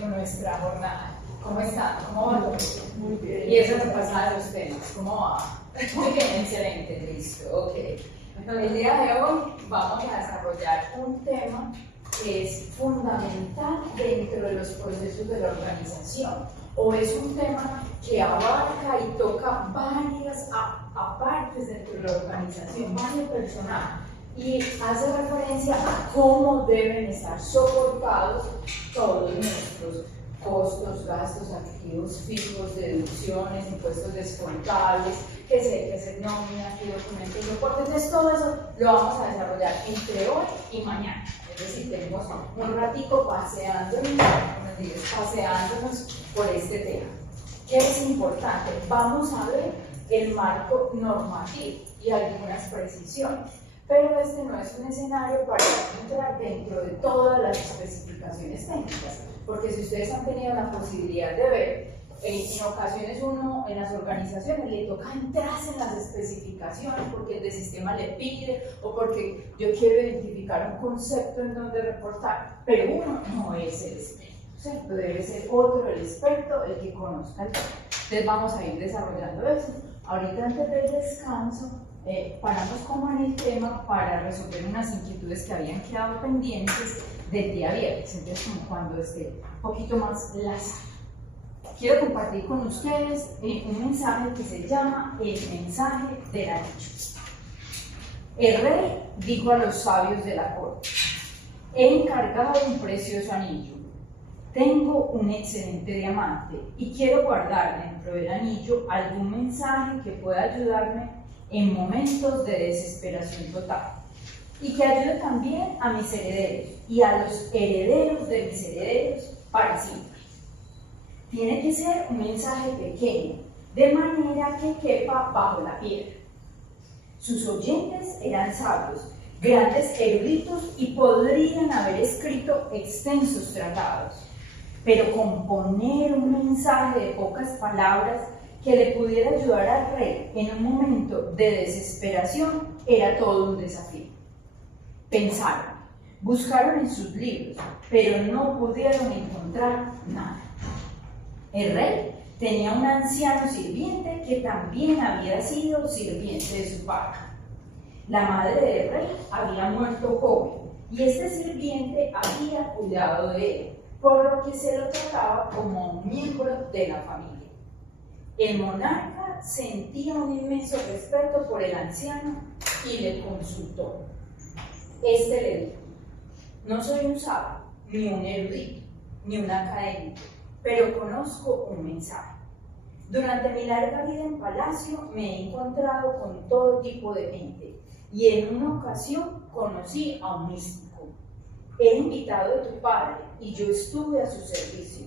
con nuestra jornada. ¿Cómo está? ¿Cómo va? Muy bien. Y eso repasada de los temas. ¿Cómo va? Muy bien, excelente, listo. Ok. El día de hoy vamos a desarrollar un tema que es fundamental dentro de los procesos de la organización, o es un tema que abarca y toca varias partes dentro de la organización, varios personajes, y hace referencia a cómo deben estar soportados todos nuestros costos, gastos, activos fijos, deducciones, impuestos descontables, que se nóminas y documentos de soporte. Entonces todo eso lo vamos a desarrollar entre hoy y mañana. Es decir, tenemos un ratico paseándonos por este tema. ¿Qué es importante? Vamos a ver el marco normativo y algunas precisiones. Pero este no es un escenario para entrar dentro de todas las especificaciones técnicas, porque si ustedes han tenido la posibilidad de ver, en ocasiones uno en las organizaciones le toca entrarse en las especificaciones porque el de sistema le pide o porque yo quiero identificar un concepto en donde reportar, pero uno no es el experto, ¿cierto? Debe ser otro el experto el que conozca el tema. Entonces vamos a ir desarrollando eso. Ahorita antes del descanso paramos como en el tema para resolver unas inquietudes que habían quedado pendientes del día viernes, entonces como cuando esté un poquito más la sala. Quiero compartir con ustedes un mensaje que se llama el mensaje del anillo. El rey dijo a los sabios de la corte: he encargado un precioso anillo. Tengo un excelente diamante y quiero guardar dentro del anillo algún mensaje que pueda ayudarme en momentos de desesperación total y que ayude también a mis herederos y a los herederos de mis herederos para siempre. Tiene que ser un mensaje pequeño, de manera que quepa bajo la piedra. Sus oyentes eran sabios, grandes eruditos y podrían haber escrito extensos tratados, pero componer un mensaje de pocas palabras que le pudiera ayudar al rey en un momento de desesperación era todo un desafío. Pensaron, buscaron en sus libros, pero no pudieron encontrar nada. El rey tenía un anciano sirviente que también había sido sirviente de su padre. La madre del rey había muerto joven y este sirviente había cuidado de él, por lo que se lo trataba como un miembro de la familia. El monarca sentía un inmenso respeto por el anciano y le consultó. Este le dijo: no soy un sabio, ni un erudito, ni un académico, pero conozco un mensaje. Durante mi larga vida en palacio me he encontrado con todo tipo de gente y en una ocasión conocí a un místico. He invitado a tu padre y yo estuve a su servicio.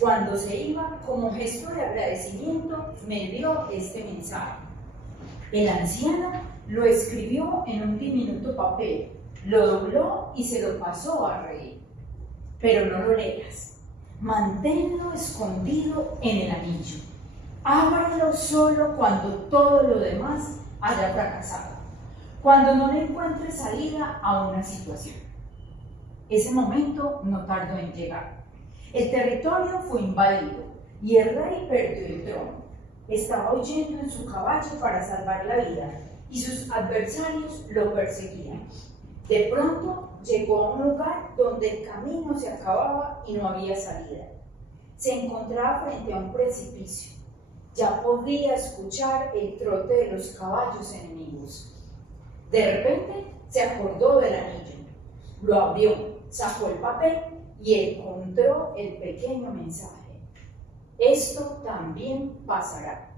Cuando se iba, como gesto de agradecimiento, me dio este mensaje. El anciano lo escribió en un diminuto papel, lo dobló y se lo pasó al rey. Pero no lo leas. Manténlo escondido en el anillo. Ábrelo solo cuando todo lo demás haya fracasado, cuando no le encuentre salida a una situación. Ese momento no tardó en llegar. El territorio fue invadido y el rey perdió el trono. Estaba huyendo en su caballo para salvar la vida y sus adversarios lo perseguían. De pronto llegó a un lugar donde el camino se acababa y no había salida. Se encontraba frente a un precipicio. Ya podía escuchar el trote de los caballos enemigos. De repente se acordó del anillo. Lo abrió, sacó el papel y encontró el pequeño mensaje: esto también pasará.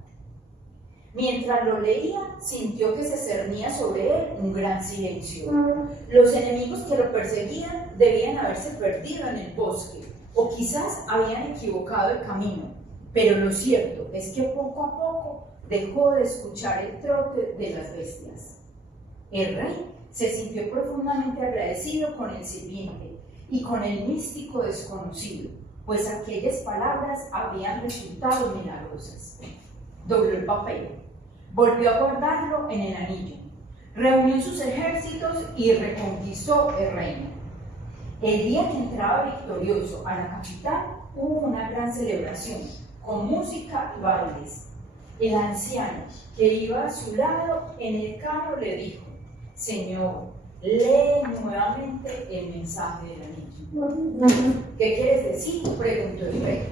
Mientras lo leía, sintió que se cernía sobre él un gran silencio. Los enemigos que lo perseguían debían haberse perdido en el bosque, o quizás habían equivocado el camino, pero lo cierto es que poco a poco dejó de escuchar el trote de las bestias. El rey se sintió profundamente agradecido con el sirviente y con el místico desconocido, pues aquellas palabras habían resultado milagrosas. Dobló el papel, volvió a guardarlo en el anillo, reunió sus ejércitos y reconquistó el reino. El día que entraba victorioso a la capital, hubo una gran celebración, con música y bailes. El anciano que iba a su lado en el carro le dijo: Señor, lee nuevamente el mensaje del anillo. ¿Qué quieres decir?, preguntó el rey.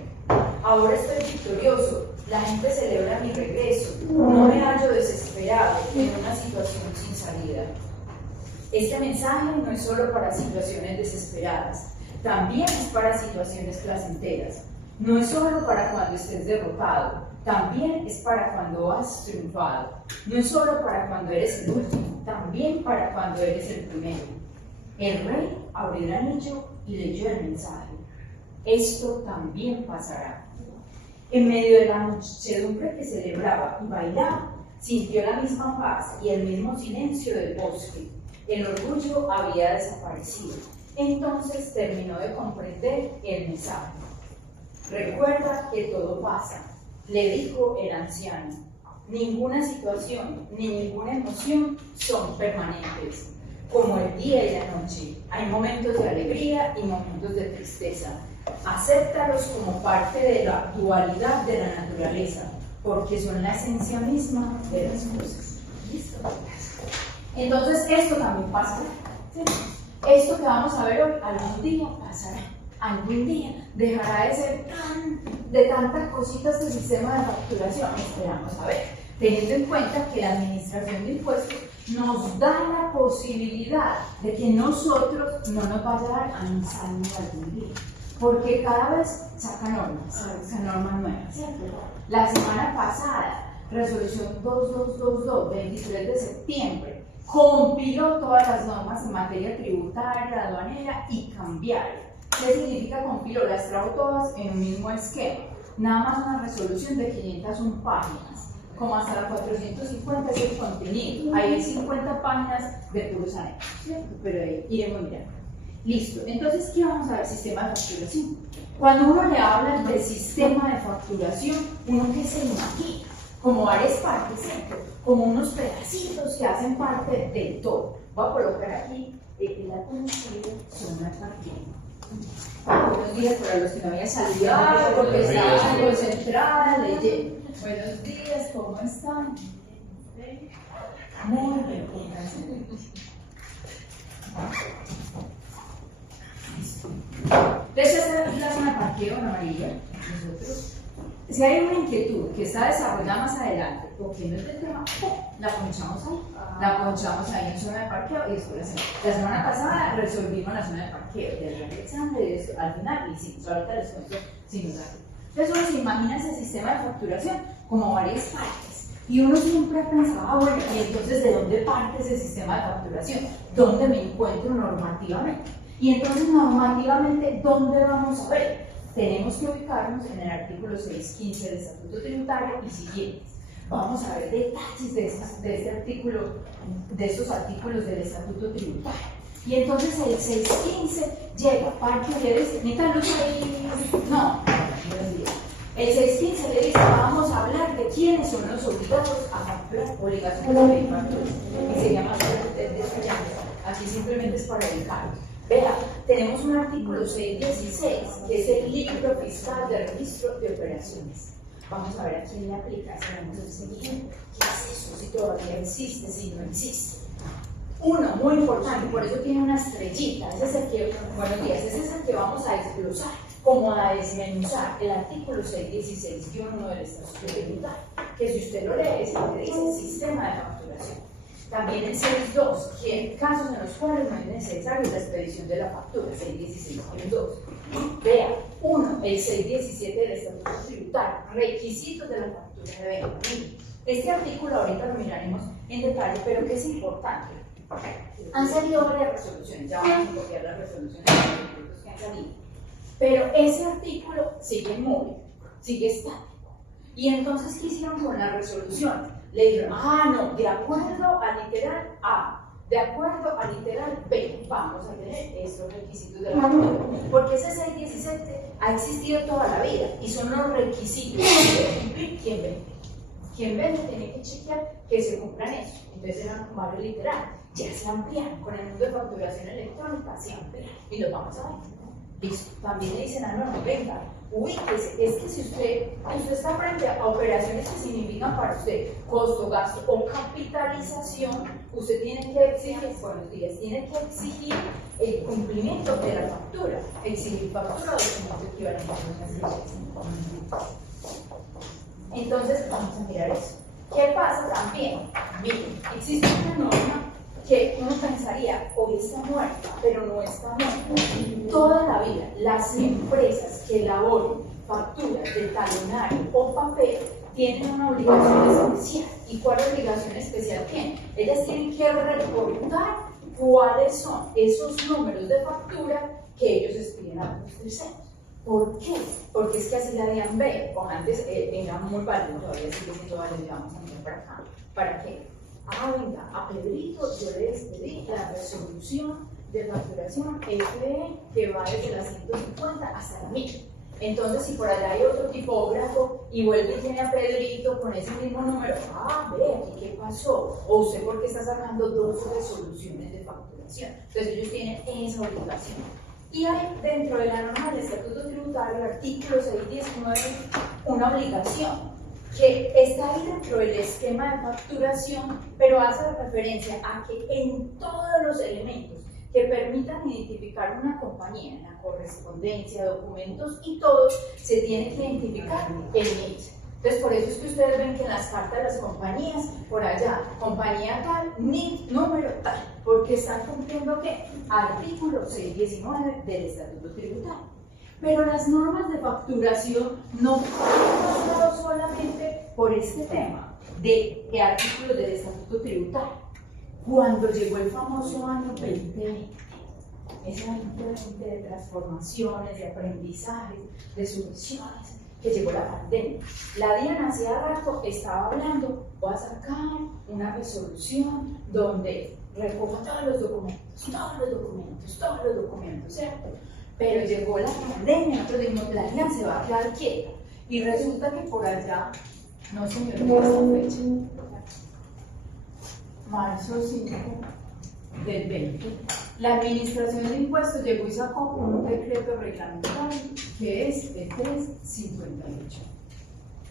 Ahora estoy victorioso, la gente celebra mi regreso, no me hallo desesperado en una situación sin salida. Este mensaje no es solo para situaciones desesperadas, también es para situaciones placenteras. No es solo para cuando estés derrotado, también es para cuando has triunfado. No es solo para cuando eres el último, también para cuando eres el primero. El rey abrió el anillo y leyó el mensaje. Esto también pasará. En medio de la muchedumbre que celebraba y bailaba, sintió la misma paz y el mismo silencio del bosque. El orgullo había desaparecido. Entonces terminó de comprender el mensaje. Recuerda que todo pasa, le dijo el anciano. Ninguna situación ni ninguna emoción son permanentes. Como el día y la noche, hay momentos de alegría y momentos de tristeza. Acéptalos como parte de la dualidad de la naturaleza, porque son la esencia misma de las cosas. ¿Listo? Entonces, esto también pasará. ¿Sí? Esto que vamos a ver hoy, algún día pasará. Algún día dejará de ser de tantas cositas del sistema de facturación. Esperamos a ver, teniendo en cuenta que la administración de impuestos nos da la posibilidad de que nosotros no nos vaya a dar a un saldo algún día, porque cada vez saca normas nuevas, ¿cierto? La semana pasada, resolución 2222, 23 de septiembre, compiló todas las normas en materia tributaria, aduanera y cambiaria. ¿Qué significa compiló? Las trajo todas en un mismo esquema. Nada más una resolución de 501 páginas, como hasta las 450 es el contenido. Ahí hay 50 páginas de puros anexos, ¿cierto? Pero ahí iremos mirando. Listo. Entonces, ¿qué vamos a ver? Sistema de facturación. Cuando uno le habla del sistema de facturación, uno que se imagina como varias partes, ¿cierto? Como unos pedacitos que hacen parte del todo. Voy a colocar aquí el conocido zona de partida. Buenos días para los que no habían salido porque estaban concentradas leyendo. Buenos días, ¿cómo están? Muy bien, entonces esa es la zona de parqueo, Ana María. Nosotros, si hay una inquietud que está desarrollada más adelante o que no es del tema, la ponchamos ahí. La ponchamos ahí en zona de parqueo y después la hacemos. La semana pasada resolvimos la zona de parqueo, ya Alexander, y eso, al final hicimos, ahorita les cuento sin usar. Entonces uno se imagina ese sistema de facturación como varias partes. Y uno siempre ha pensado, bueno, y entonces ¿de dónde parte ese sistema de facturación? ¿Dónde me encuentro normativamente? Y entonces normativamente, ¿dónde vamos a ver? Tenemos que ubicarnos en el artículo 6.15 del Estatuto Tributario y siguientes. Vamos a ver detalles de estos artículos del Estatuto Tributario. Y entonces el 6.15 llega, parte de este, ¿necesitan luz ahí? No, el 6.15 le dice, vamos a hablar de quiénes son los obligados a facturar, obligaciones de facturas. Y se llama así simplemente es para ubicarlo. Vea, tenemos un artículo 6.16, que es el libro fiscal de registro de operaciones. Vamos a ver a quién le aplica, si vamos a seguir. ¿Qué es eso? Si todavía existe, si no existe. Uno, muy importante, por eso tiene una estrellita. Ese es el que, buenos días, ese es el que vamos a desglosar, como a desmenuzar el artículo 6.16-1 del Estatuto Tributario, que si usted lo lee, es el que dice sistema de facturación. También el 6.2, que en casos en los cuales no es necesario la expedición de la factura, 6.16.2. Vea, 1, el 6.17 del Estatuto Tributario, requisitos de la factura de venta. Este artículo ahorita lo miraremos en detalle, pero que es importante. Han salido varias resoluciones, ya vamos a copiar las resoluciones de los decretos que han salido. Pero ese artículo sigue inmóvil, sigue estático. Y entonces, ¿qué hicieron con la resolución? Le dijeron, no, de acuerdo al literal A, de acuerdo al literal B, vamos a tener estos requisitos de la factura. Porque ese 617 ha existido toda la vida y son los requisitos que debe cumplir quien vende. Quien vende tiene que chequear que se cumplan eso. Entonces eran varios literal. ya se amplían. Con el mundo de facturación electrónica se amplían y lo vamos a ver. Listo. También le dicen a norma, venga, ubíquese, es que si usted está frente a operaciones que significan para usted costo, gasto o capitalización, usted tiene que exigir, buenos días, tiene que exigir el cumplimiento de la factura, exigir factura o documento equivalente. Entonces, vamos a mirar eso. ¿Qué pasa también? Miren, existe una norma que uno pensaría, hoy está muerta, pero no está muerta. Toda la vida, las empresas que elaboren facturas de talonario o papel tienen una obligación especial. ¿Y cuál obligación especial tienen? Ellas tienen que reportar cuáles son esos números de factura que ellos expiden a los terceros. ¿Por qué? Porque es que así la DIAN B, o antes era muy válido, todavía sigue siendo válido, vamos a mirar para acá. ¿Para qué? Venga, a Pedrito yo le expedí la resolución de facturación FE que va desde las 150 hasta la 1000. Entonces, si por allá hay otro tipógrafo y vuelve y tiene a Pedrito con ese mismo número, ve aquí qué pasó, o usted por qué está sacando dos resoluciones de facturación. Entonces, ellos tienen esa obligación. Y hay dentro de la norma del Estatuto Tributario, artículo 619, una obligación que está ahí dentro del esquema de facturación, pero hace referencia a que en todos los elementos que permitan identificar una compañía, en la correspondencia, documentos y todo, se tiene que identificar el NIT. Entonces, por eso es que ustedes ven que en las cartas de las compañías, por allá, compañía tal, NIT número tal, porque están cumpliendo ¿qué? Artículo 619 del Estatuto Tributario. Pero las normas de facturación no han pasado solamente por este tema de artículos del Estatuto Tributario. Cuando llegó el famoso año 2020, ese año 2020 de transformaciones, de aprendizajes, de soluciones, que llegó la pandemia. La DIAN hacía rato estaba hablando, voy a sacar una resolución donde recoja todos los documentos, ¿cierto? Pero llegó la pandemia, nosotros dijimos, la DIAN se va a quedar quieta. Y resulta que por allá, no se me olvida esta fecha, marzo 5 del 20, la Administración de Impuestos llegó y sacó un decreto reglamentario que es el 358.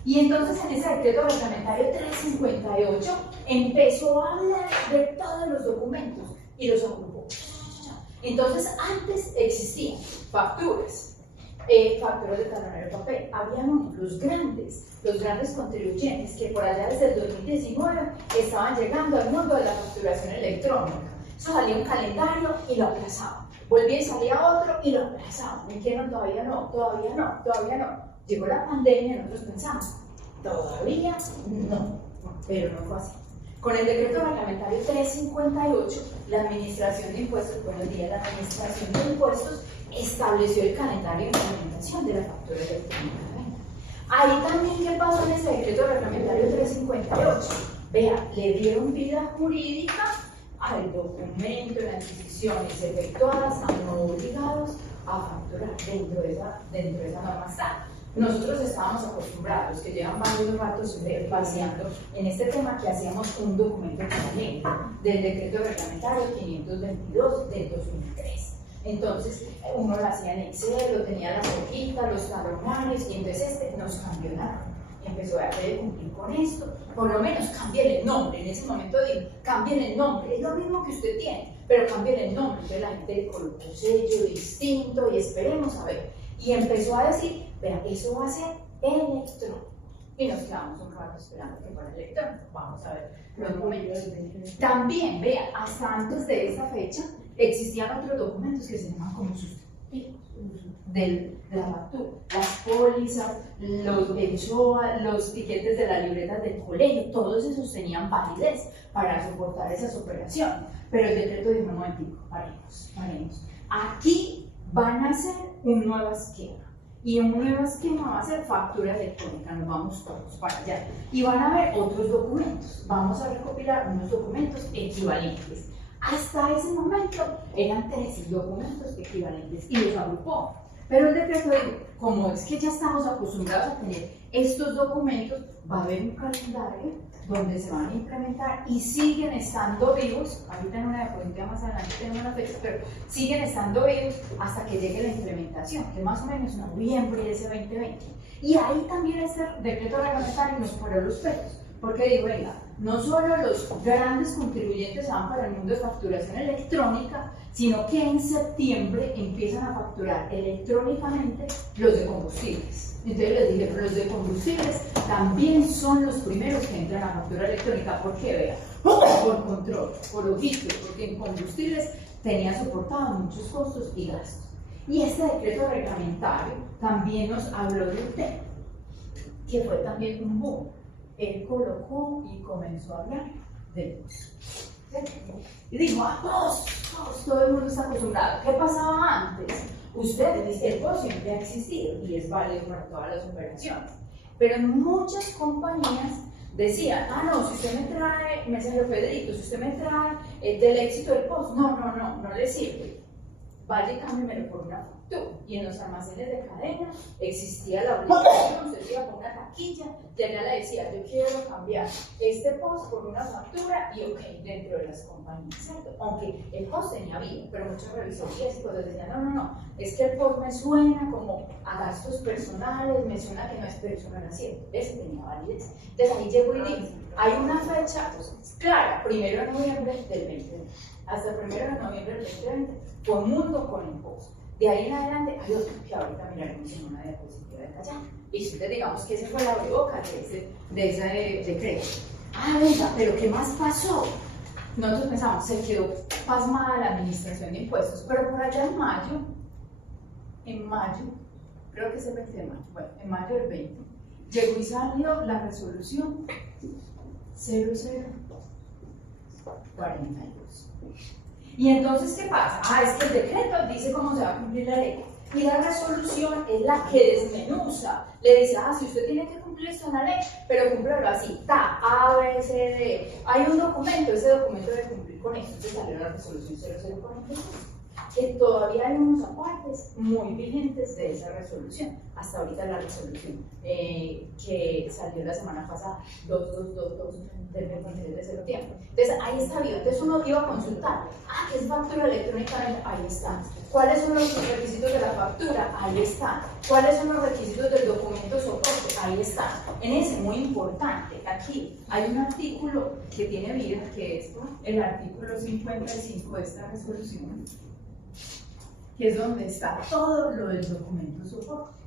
Y entonces en ese decreto reglamentario 358 empezó a hablar de todos los documentos y los agrupó. Entonces antes existían facturas de talonario de papel, habían los grandes contribuyentes que por allá desde el 2019 estaban llegando al mundo de la facturación electrónica. Eso salía un calendario y lo aplazaban, volvía y salía otro y lo aplazaban. Me dijeron todavía no. Llegó la pandemia y nosotros pensamos, todavía no, pero no fue así. Con el decreto reglamentario 358, la Administración de Impuestos, buenos días, la Administración de Impuestos estableció el calendario de implementación de la factura electrónica de venta. Ahí también, ¿qué pasó en ese decreto reglamentario 358? Vea, le dieron vida jurídica al documento de adquisiciones efectuadas, están obligados a facturar dentro de esa norma está. Nosotros estábamos acostumbrados, que llevan varios ratos paseando en este tema, que hacíamos un documento equivalente del decreto reglamentario 522 del 2003. Entonces, uno lo hacía en Excel, lo tenía las hojitas, los talonarios, y entonces nos cambió la norma. Empezó a querer cumplir con esto, por lo menos cambien el nombre. En ese momento digo, cambien el nombre, es lo mismo que usted tiene, pero cambien el nombre. Entonces la gente le colocó sello distinto y esperemos a ver. Y empezó a decir, vean, eso va a ser electrónico. Y nos quedamos un rato esperando que fuera electrónico. Vamos a ver los documentos. También, vean, hasta antes de esta fecha existían otros documentos que se llaman como sustitutivos de la factura. Las pólizas, el SOA, los tiquetes de las libretas del colegio, todos esos tenían validez para soportar esas operaciones. Pero el decreto dijo, un momentico, paremos. Aquí van a hacer un nuevo esquema. Y un nuevo esquema va a ser factura electrónica, nos vamos todos para allá. Y van a haber otros documentos, vamos a recopilar unos documentos equivalentes. Hasta ese momento eran 13 documentos equivalentes y los agrupó. Pero el decreto dijo, como es que ya estamos acostumbrados a tener estos documentos, va a haber un calendario donde se van a implementar y siguen estando vivos. Ahorita en una diapositiva más adelante tenemos una fecha, pero siguen estando vivos hasta que llegue la implementación, que más o menos en noviembre de ese 2020. Y ahí también este decreto reglamentario nos paró los pelos, porque digo, venga, no solo los grandes contribuyentes van para el mundo de facturación electrónica, sino que en septiembre empiezan a facturar electrónicamente los de combustibles. Entonces les dije, pero los de combustibles también son los primeros que entran a factura electrónica. ¿Por qué? Vea, por control, por logística, porque en combustibles tenían soportado muchos costos y gastos. Y este decreto reglamentario también nos habló de un tema, que fue también un boom. Él colocó y comenzó a hablar del POS. Y dijo, todo el mundo está acostumbrado. ¿Qué pasaba antes? Ustedes, el POS siempre ha existido y es válido para todas las operaciones. Pero en muchas compañías decían, no, si usted me trae, mensajero Pedrito, si usted me trae del éxito del POS, no le sirve. Vaya y cámbiamelo por una factura. Y en los almacenes de cadena existía la obligación, usted iba por una taquilla, y allá le decía, yo quiero cambiar este POS por una factura, y ok, dentro de las compañías, ¿cierto? Aunque el POS tenía vida, pero muchos revisorías y cosas decían, no, es que el POS me suena como a gastos personales, me suena que no es, pero eso no era cierto, ese tenía validez. Entonces ahí llegó y dijo, hay una fecha clara, 1 de noviembre del 2020, hasta el 1 de noviembre del 2020, fue un mundo con el POS. De ahí en adelante hay otro que ahorita miraremos en una diapositiva de allá. Y si ustedes digamos que ese fue la boca de ese decreto. Venga, pero ¿qué más pasó? Nosotros pensamos, se quedó pasmada la administración de impuestos, pero por allá en mayo, creo que es el 20 de mayo, bueno, en mayo del 20, llegó y salió la resolución 0042. Y entonces, ¿qué pasa? Es que el decreto dice cómo se va a cumplir la ley. Y la resolución es la que desmenuza. Le dice, si usted tiene que cumplir esto en la ley, pero cúmplelo así, A, B, C, D. Hay un documento, ese documento debe cumplir con esto. Entonces salió la resolución 0042. Que todavía hay unos apartes muy vigentes de esa resolución. Hasta ahorita la resolución que salió la semana pasada, 2222 del 23 de septiembre. Entonces ahí está bien. Entonces uno iba a consultar, ¿qué es factura electrónica? Ahí está. ¿Cuáles son los requisitos de la factura? Ahí está. ¿Cuáles son los requisitos del documento soporte? Ahí está. En ese, muy importante, aquí hay un artículo que tiene vida, que es el artículo 55 de esta resolución, que es donde está todo lo del documento soporte.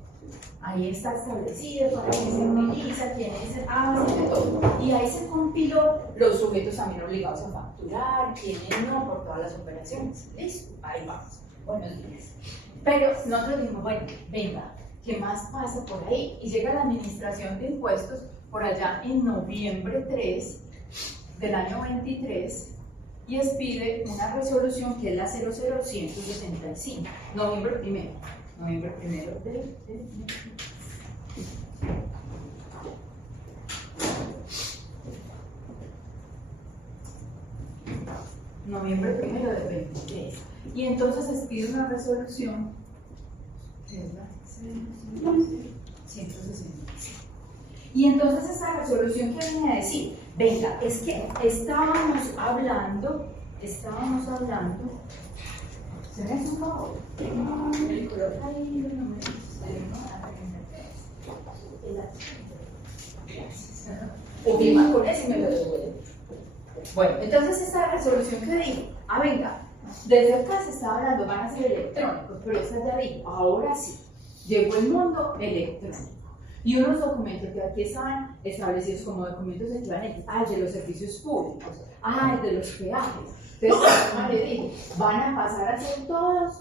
Ahí está establecido para qué se utiliza, quiénes de todo. Y ahí se compiló los sujetos también obligados a facturar, quiénes no, por todas las operaciones. ¿Listo? Ahí vamos. Buenos días. Pero nosotros dijimos, bueno, venga, ¿qué más pasa por ahí? Y llega la administración de impuestos por allá en noviembre 3 del año 23 y expide una resolución que es la 00165, noviembre 1 de noviembre 1 del 23. Y entonces expide una resolución que es la 165. Y entonces esa resolución que viene a decir, venga, es que estábamos hablando, ¿se me hace un favor? El color ahí, no me gracias. O firmar con eso y me lo devuelve. Bueno, entonces esta resolución que dijo, venga, desde acá se estaba hablando, van a ser electrónicos, pero esta ya dijo, ahora sí, llegó el mundo electrónico. Y unos documentos que aquí estaban establecidos como documentos equivalentes, el de los servicios públicos, el de los peajes. Entonces, como le digo, van a pasar a ser todos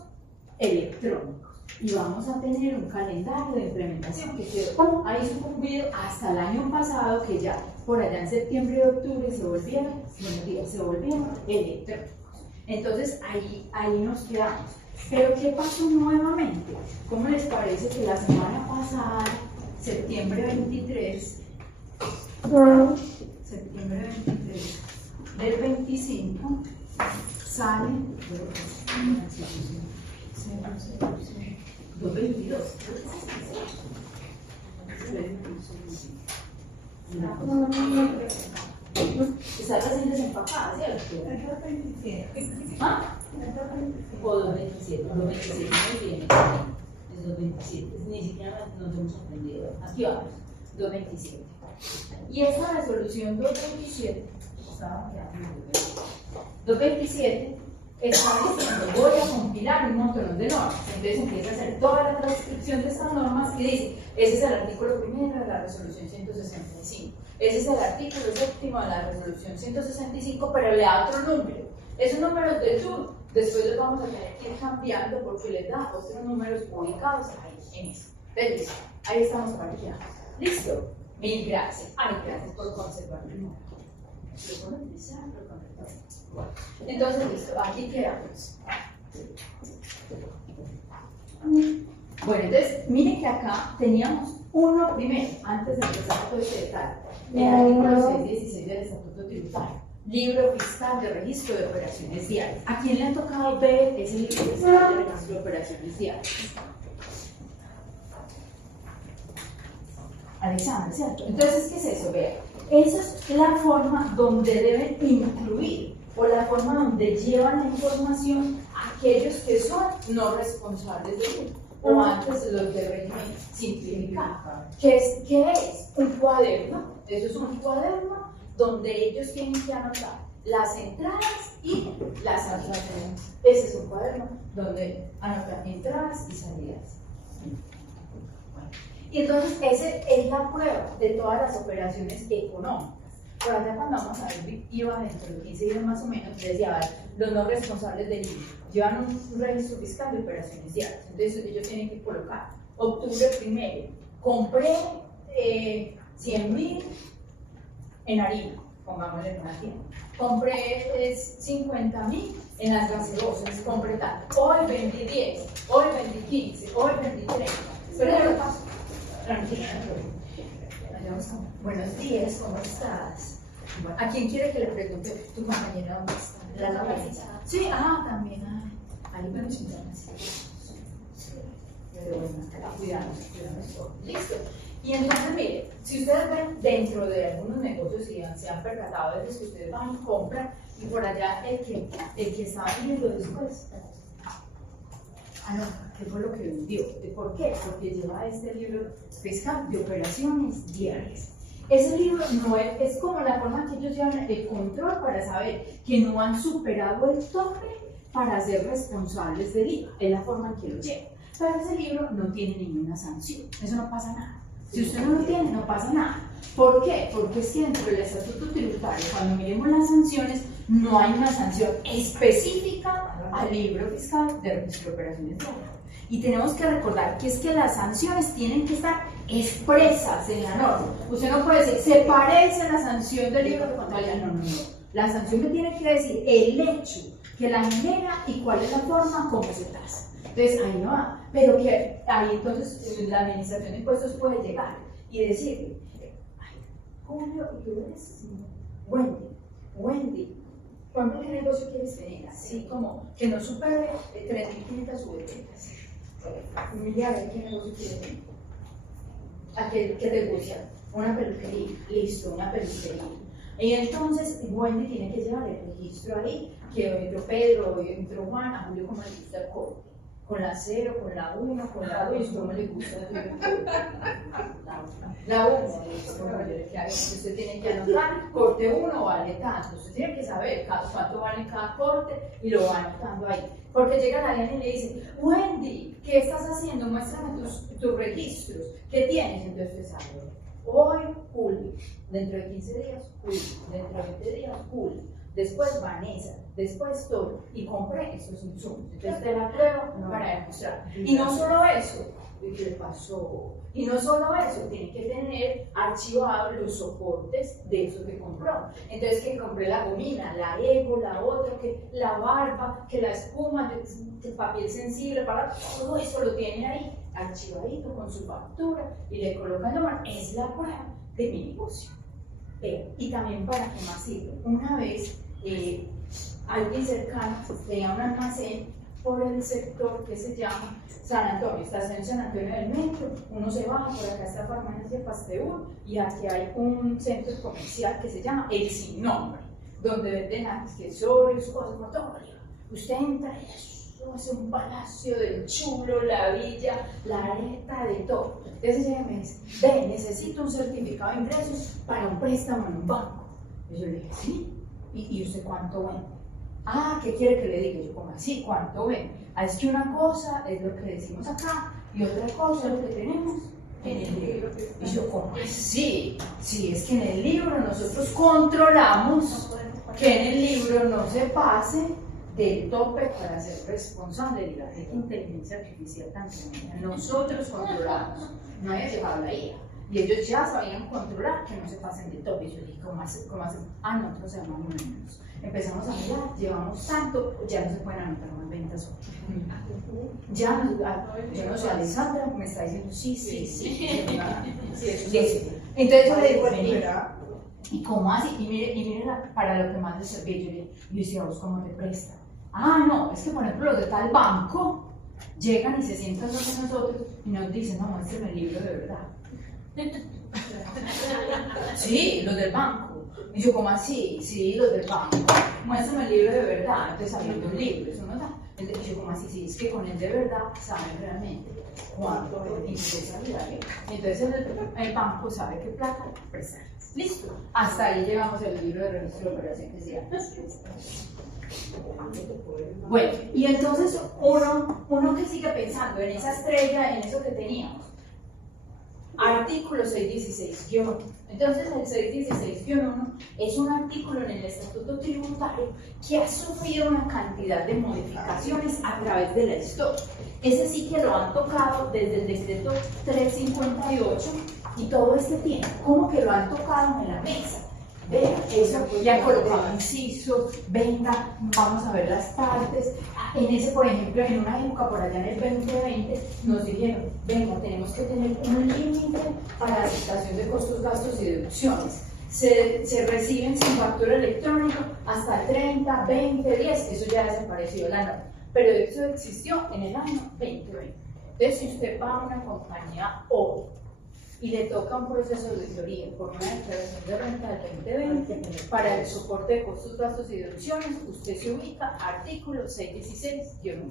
electrónicos. Y vamos a tener un calendario de implementación que quedó ahí sucumbido hasta el año pasado, que ya por allá en septiembre y octubre se volvieron electrónicos. Entonces, ahí nos quedamos. Pero, ¿qué pasó nuevamente? ¿Cómo les parece que la semana pasada, septiembre 23 del 25, sale 222. Está recién desempacada, ¿cierto? ¿Ah? O 227, 227, muy bien. Es 227, ni siquiera nos hemos aprendido. Aquí vamos, 227. Y esa resolución 227, 227 está diciendo, voy a compilar un montón de normas. Entonces empieza a hacer toda la transcripción de estas normas y dice, ese es el artículo primero de la resolución 165. Ese es el artículo séptimo de la resolución 165, pero le da otro número. Esos números de turno, después los vamos a tener que ir cambiando porque les da otros números ubicados ahí, en eso. Listo, ahí estamos parqueados. ¿Listo? Mil gracias. Ay, gracias por conservar el número. Lo puedo utilizar, lo conectamos. Bueno, entonces, listo, aquí quedamos. Bueno, entonces, miren que acá teníamos uno primero, antes de empezar todo este detalle. El artículo 616 del Estatuto Tributario. Libro fiscal de registro de operaciones diarias. ¿A quién le ha tocado ver ese libro fiscal de registro de operaciones diarias? Alexander, ¿cierto? Entonces, ¿qué es eso? Vean, esa es la forma donde deben incluir, o la forma donde llevan la información aquellos que son no responsables de IVA, o antes los de régimen simplificado. ¿Qué es? Un cuaderno. Eso es un cuaderno donde ellos tienen que anotar las entradas y las salidas. Ese es un cuaderno donde anotan entradas y salidas. Y entonces esa es la prueba de todas las operaciones económicas. Por allá cuando vamos a ver IVA dentro de 15 días más o menos, les decía, los no responsables del IVA llevan un registro fiscal de operaciones diarias. Entonces ellos tienen que colocar octubre primero, compré 100.000 en harina, pongámosle en una tienda. Compré 50.000 en las gaseosas, compré tanto. Hoy vendí 10, hoy vendí 15, hoy vendí 30. Pero ya lo paso. Tranquila. Buenos días, ¿cómo estás? Bueno, ¿a quién quiere que le pregunte tu compañera dónde está? ¿La lavadora? Sí, también. Ahí me lo sientan así. Pero bueno, cuidamos todo. Listo. Y entonces, mire, si ustedes ven dentro de algunos negocios, si se han percatado de veces que ustedes van y compran, y por allá el que está vendiendo después. No, ¿qué fue lo que vendió? ¿Por qué? Porque lleva este libro fiscal de operaciones diarias. Ese libro no es como la forma que ellos llevan el control para saber que no han superado el tope para ser responsables del IVA. Es la forma en que lo llevan. Pero ese libro no tiene ninguna sanción. Eso no pasa nada. Si usted no lo tiene, no pasa nada. ¿Por qué? Porque es que dentro del Estatuto Tributario, cuando miremos las sanciones, no hay una sanción específica al libro fiscal de registro de operaciones diarias. Y tenemos que recordar que es que las sanciones tienen que estar expresas en la norma. Usted no puede decir, se parece a la sanción del libro de contabilidad. No. La sanción me tiene que decir el hecho que la genera y cuál es la forma como se tasa. Entonces, ahí no va. Pero que ahí entonces la administración de impuestos puede llegar y decirle, Julio, ¿y tú eres? Wendy, ¿cuánto qué negocio quieres tener? Así como que no supere 3.500 subvenciones. Mira, a ver qué negocio quieres tener. ¿A qué te gusta? Una peluquería. Listo, una peluquería. Y entonces Wendy tiene que llevar el registro ahí, que hoy entró Pedro, hoy entró Juan, a Julio como le gusta el corte. Con la 0, con la 1, con la 2, ¿cómo le gusta? La 1, usted tiene que anotar, corte 1 vale tanto, usted tiene que saber cuánto vale cada corte y lo va anotando ahí. Porque llega alguien y le dice, Wendy, ¿qué estás haciendo? Muéstrame tus registros, ¿qué tienes? Entonces usted sabe, hoy Julio, dentro de 15 días Julio, dentro de 20 días Julio, después Vanessa, después todo, y compré estos insumos. Entonces te la pruebo para demostrar. Y no solo eso, ¿qué le pasó? Y no solo eso, tiene que tener archivados los soportes de eso que compró. Entonces que compré la gomina, la ego, la otra, que la barba, que la espuma, el papel sensible, para todo eso lo tiene ahí archivadito con su factura y le coloca el número. Es la prueba de mi negocio. Y también para qué más sirve. Una vez alguien cercano tenía un almacén por el sector que se llama San Antonio, estación San Antonio del metro. Uno se baja, por acá está Farmacia Pasteur y aquí hay un centro comercial que se llama El Sin Nombre, donde venden accesorios, cosas por todo. Usted entra y eso es un palacio del chulo, la villa, la areta, de todo. Entonces ella me dice, ve, necesito un certificado de ingresos para un préstamo en un banco. Y yo le dije, sí. ¿Y usted cuánto vende? Ah, ¿qué quiere que le diga? Yo, como así, ¿cuánto vende? Ah, es que una cosa es lo que decimos acá y otra cosa es lo que tenemos en el libro. Y yo, ¿cómo así? Sí, es que en el libro nosotros controlamos que en el libro no se pase del tope para ser responsable de la inteligencia artificial tan tremenda. Nosotros controlamos, no hay llevado la IA. Y ellos ya sabían controlar que no se pasen de tope. Y yo dije, ¿cómo hacen? Ah, nosotros llamamos menos. Empezamos a mirar, llevamos tanto, ya no se pueden anotar más ventas. Ya no, yo no sé, Alessandra me está diciendo, sí. Entonces yo le digo, ¿y cómo así? Y mire para lo que más les servía. Yo le decía, ¿vos cómo te presta? Ah, no, es que por ejemplo los de tal banco llegan y se sientan con nosotros y nos dicen, no, muéstrame el libro de verdad. Sí, los del banco. Y yo, ¿cómo así? Sí, los del banco. Muéstrame el libro de verdad. Entonces, abriendo un libro, eso no da. Y yo, ¿cómo así? Sí, es que con el de verdad saben realmente cuánto interesa el diario. Entonces, el banco sabe qué plata prestar. Listo. Hasta ahí llegamos el libro de registro de operación que se llama. Bueno, y entonces uno que sigue pensando en esa estrella, en eso que teníamos. Artículo 616-1. Entonces el 616-1 es un artículo en el Estatuto Tributario que ha sufrido una cantidad de modificaciones a través de la historia. Ese sí que lo han tocado desde el decreto 358 y todo este tiempo, como que lo han tocado en la mesa. Vean, eso ya han colocado incisos, venga, vamos a ver las partes. En ese, por ejemplo, en una época por allá en el 2020, nos dijeron, venga, tenemos que tener un límite para la aceptación de costos, gastos y deducciones. Se reciben sin factura electrónica hasta el 30, 20, 10, eso ya desapareció la norma. Pero eso existió en el año 2020. Entonces, si usted va a una compañía hoy, y le toca un proceso de auditoría por una declaración de renta del 2020 para el soporte de costos, gastos y deducciones, usted se ubica artículo 616-1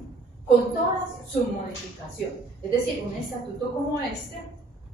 con todas sus modificaciones. Es decir, un estatuto como este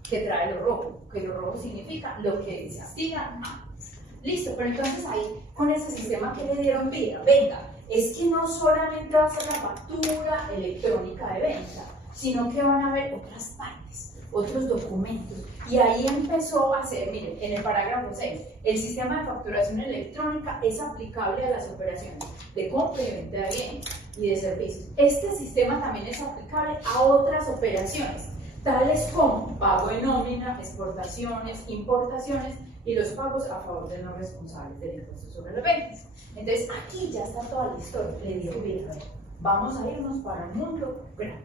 que trae lo rojo, que lo rojo significa lo que existía antes. Listo, pero entonces ahí con ese sistema que le dieron vida, venga, es que no solamente va a ser la factura electrónica de venta, sino que van a haber otras partes, otros documentos. Y ahí empezó a ser, miren, en el parágrafo 6, el sistema de facturación electrónica es aplicable a las operaciones de compra y venta de bienes y de servicios. Este sistema también es aplicable a otras operaciones, tales como pago de nómina, exportaciones, importaciones y los pagos a favor de los responsables del impuesto sobre las ventas. Entonces, aquí ya está toda la historia, le digo, mira, vamos a irnos para el mundo grande.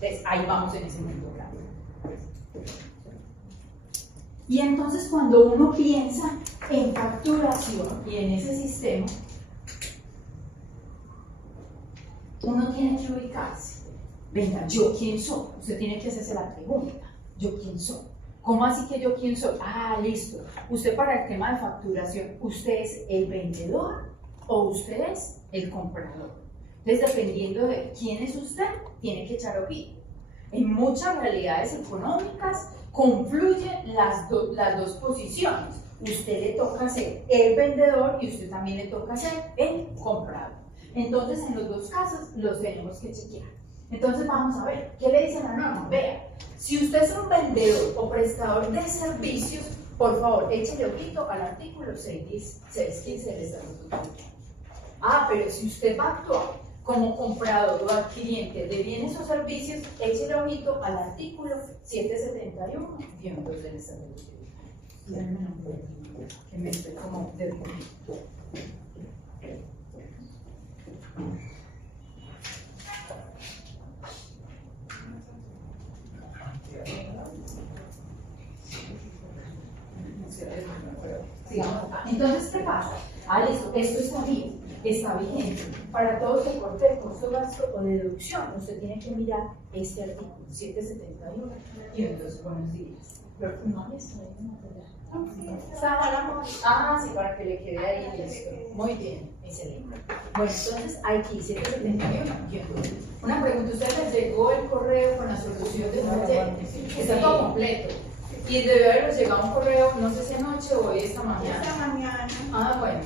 Entonces, ahí vamos en ese mundo grande. Y entonces cuando uno piensa en facturación y en ese sistema, uno tiene que ubicarse. Venga, ¿yo quién soy? Usted tiene que hacerse la pregunta, ¿yo quién soy? ¿Cómo así que yo quién soy? Ah, listo. Usted para el tema de facturación, ¿usted es el vendedor o usted es el comprador? Entonces, dependiendo de quién es usted, tiene que echar ojito. En muchas realidades económicas confluyen las dos posiciones. Usted le toca ser el vendedor y usted también le toca ser el comprador. Entonces, en los dos casos los tenemos que chequear. Entonces, vamos a ver, ¿qué le dice la norma? Vea, si usted es un vendedor o prestador de servicios, por favor, échale ojito al artículo 615 del Estatuto. Ah, pero si usted va a actuar como comprador o adquiriente de bienes o servicios, échale ojito al artículo 771-2 del Estatuto. Que me estoy como de entonces, ¿qué pasa? Ah, listo, esto está bien. está vigente. Para todo soporte de costo, gasto o deducción, usted tiene que mirar este artículo 771 y entonces buenos días. Pero no les estoy sí, para que le quede ahí listo. Muy bien, excelente. Bueno, entonces aquí 771 y entonces una pregunta, ¿usted les llegó el correo con la solución de taller? Está todo completo. Y debe haberles llegado un correo, no sé si anoche o hoy esta mañana. Esta mañana. Bueno.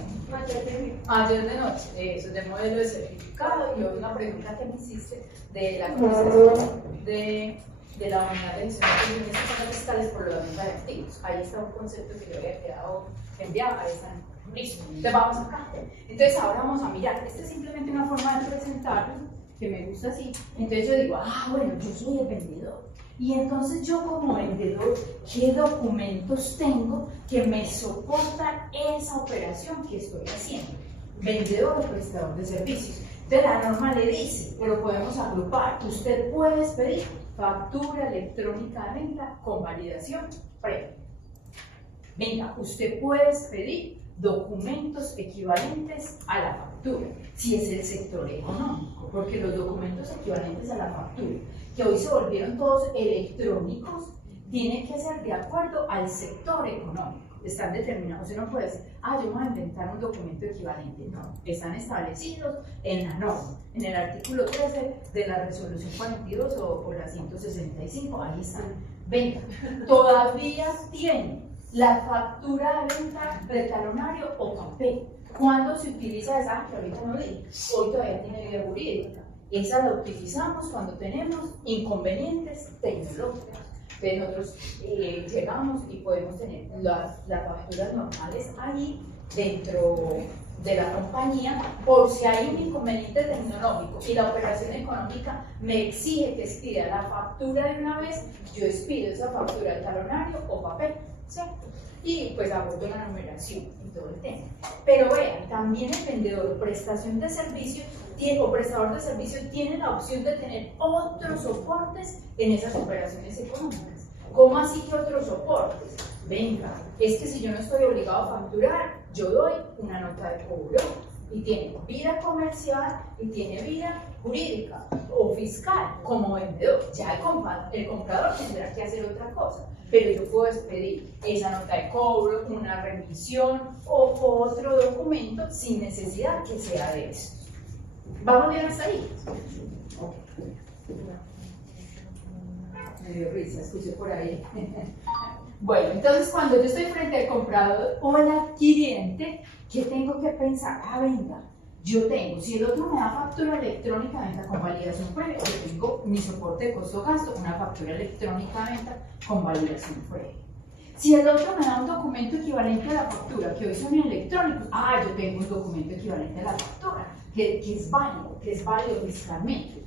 Ayer de noche, eso, del modelo de certificado. Y hoy una pregunta que me hiciste de la actualización de la unidad de gestión de ingresos fiscales por la venta de activos. Ahí está un concepto que yo había quedado enviado, ahí está. Listo, entonces vamos acá. Entonces ahora vamos a mirar, esta es simplemente una forma de presentarlo, que me gusta así. Entonces yo digo, bueno, yo soy el vendedor. Y entonces yo como vendedor, ¿qué documentos tengo que me soportan esa operación que estoy haciendo? Vendedor o prestador de servicios. Entonces la norma le dice, pero podemos agrupar, usted puede pedir factura electrónica de venta con validación previa. Venga, usted puede pedir documentos equivalentes a la factura, si es el sector económico, porque los documentos equivalentes a la factura, que hoy se volvieron todos electrónicos, tienen que ser de acuerdo al sector económico. Están determinados, usted no puede decir, yo voy a inventar un documento equivalente. No, están establecidos en la norma, en el artículo 13 de la resolución 42 o la 165, ahí están. Venga, todavía tiene la factura de venta de talonario o papel. ¿Cuándo se utiliza esa? Que ahorita no digo. Hoy todavía tiene vida jurídica. Esa la utilizamos cuando tenemos inconvenientes tecnológicos. Entonces nosotros llegamos y podemos tener las facturas normales ahí dentro de la compañía por si hay un inconveniente tecnológico y la operación económica me exige que expida la factura de una vez, yo expido esa factura de talonario o papel, ¿cierto? Y pues abordo la numeración y todo el tema. Pero vean, también el vendedor prestación de servicios o prestador de servicios tiene la opción de tener otros soportes en esas operaciones económicas. ¿Cómo así que otros soportes? Venga, es que si yo no estoy obligado a facturar, yo doy una nota de cobro y tiene vida comercial y tiene vida jurídica o fiscal como vendedor. Ya el comprador tendrá que hacer otra cosa, pero yo puedo expedir esa nota de cobro, una remisión o otro documento sin necesidad que sea de eso. ¿Vamos bien hasta ahí? Me dio risa, escuché por ahí. Bueno, entonces cuando yo estoy frente al comprador o al adquiriente, ¿qué tengo que pensar? Venga, yo tengo, si el otro me da factura electrónica de venta con validación previa, yo tengo mi soporte de costo-gasto, una factura electrónica de venta con validación previa. Si el otro me da un documento equivalente a la factura, que hoy son electrónicos, yo tengo un documento equivalente a la factura, que es válido fiscalmente.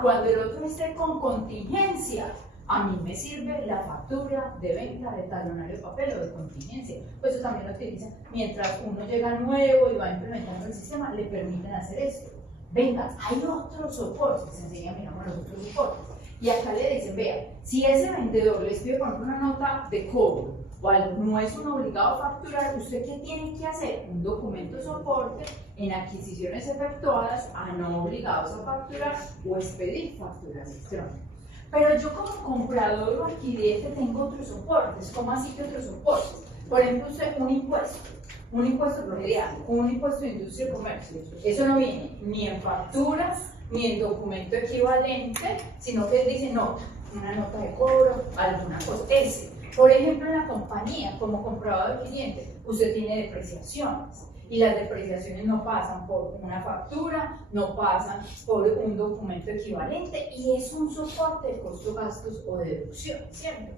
Cuando el otro esté con contingencia, a mí me sirve la factura de venta de talonario papel o de contingencia. Pues eso también lo utilizan. Mientras uno llega nuevo y va implementando el sistema, le permiten hacer esto. Venga, hay otros soportes, enseguida miramos los otros soportes. Y acá le dicen, vea, si ese vendedor les pide por ejemplo una nota de cobro o no es un obligado a facturar, ¿usted qué tiene que hacer? Un documento soporte en adquisiciones efectuadas a no obligados a facturar o expedir facturas electrónicas. Pero yo como comprador o adquiriente tengo otros soportes. ¿Cómo así que otros soportes? Por ejemplo, usted un impuesto predial, un impuesto de industria y comercio. Eso no viene ni en facturas, ni en documento equivalente, sino que él dice no, una nota de cobro, alguna cosa. Por ejemplo, en la compañía, como comprador o cliente, usted tiene depreciaciones. Y las depreciaciones no pasan por una factura, no pasan por un documento equivalente y es un soporte de costos, gastos o deducción, ¿cierto?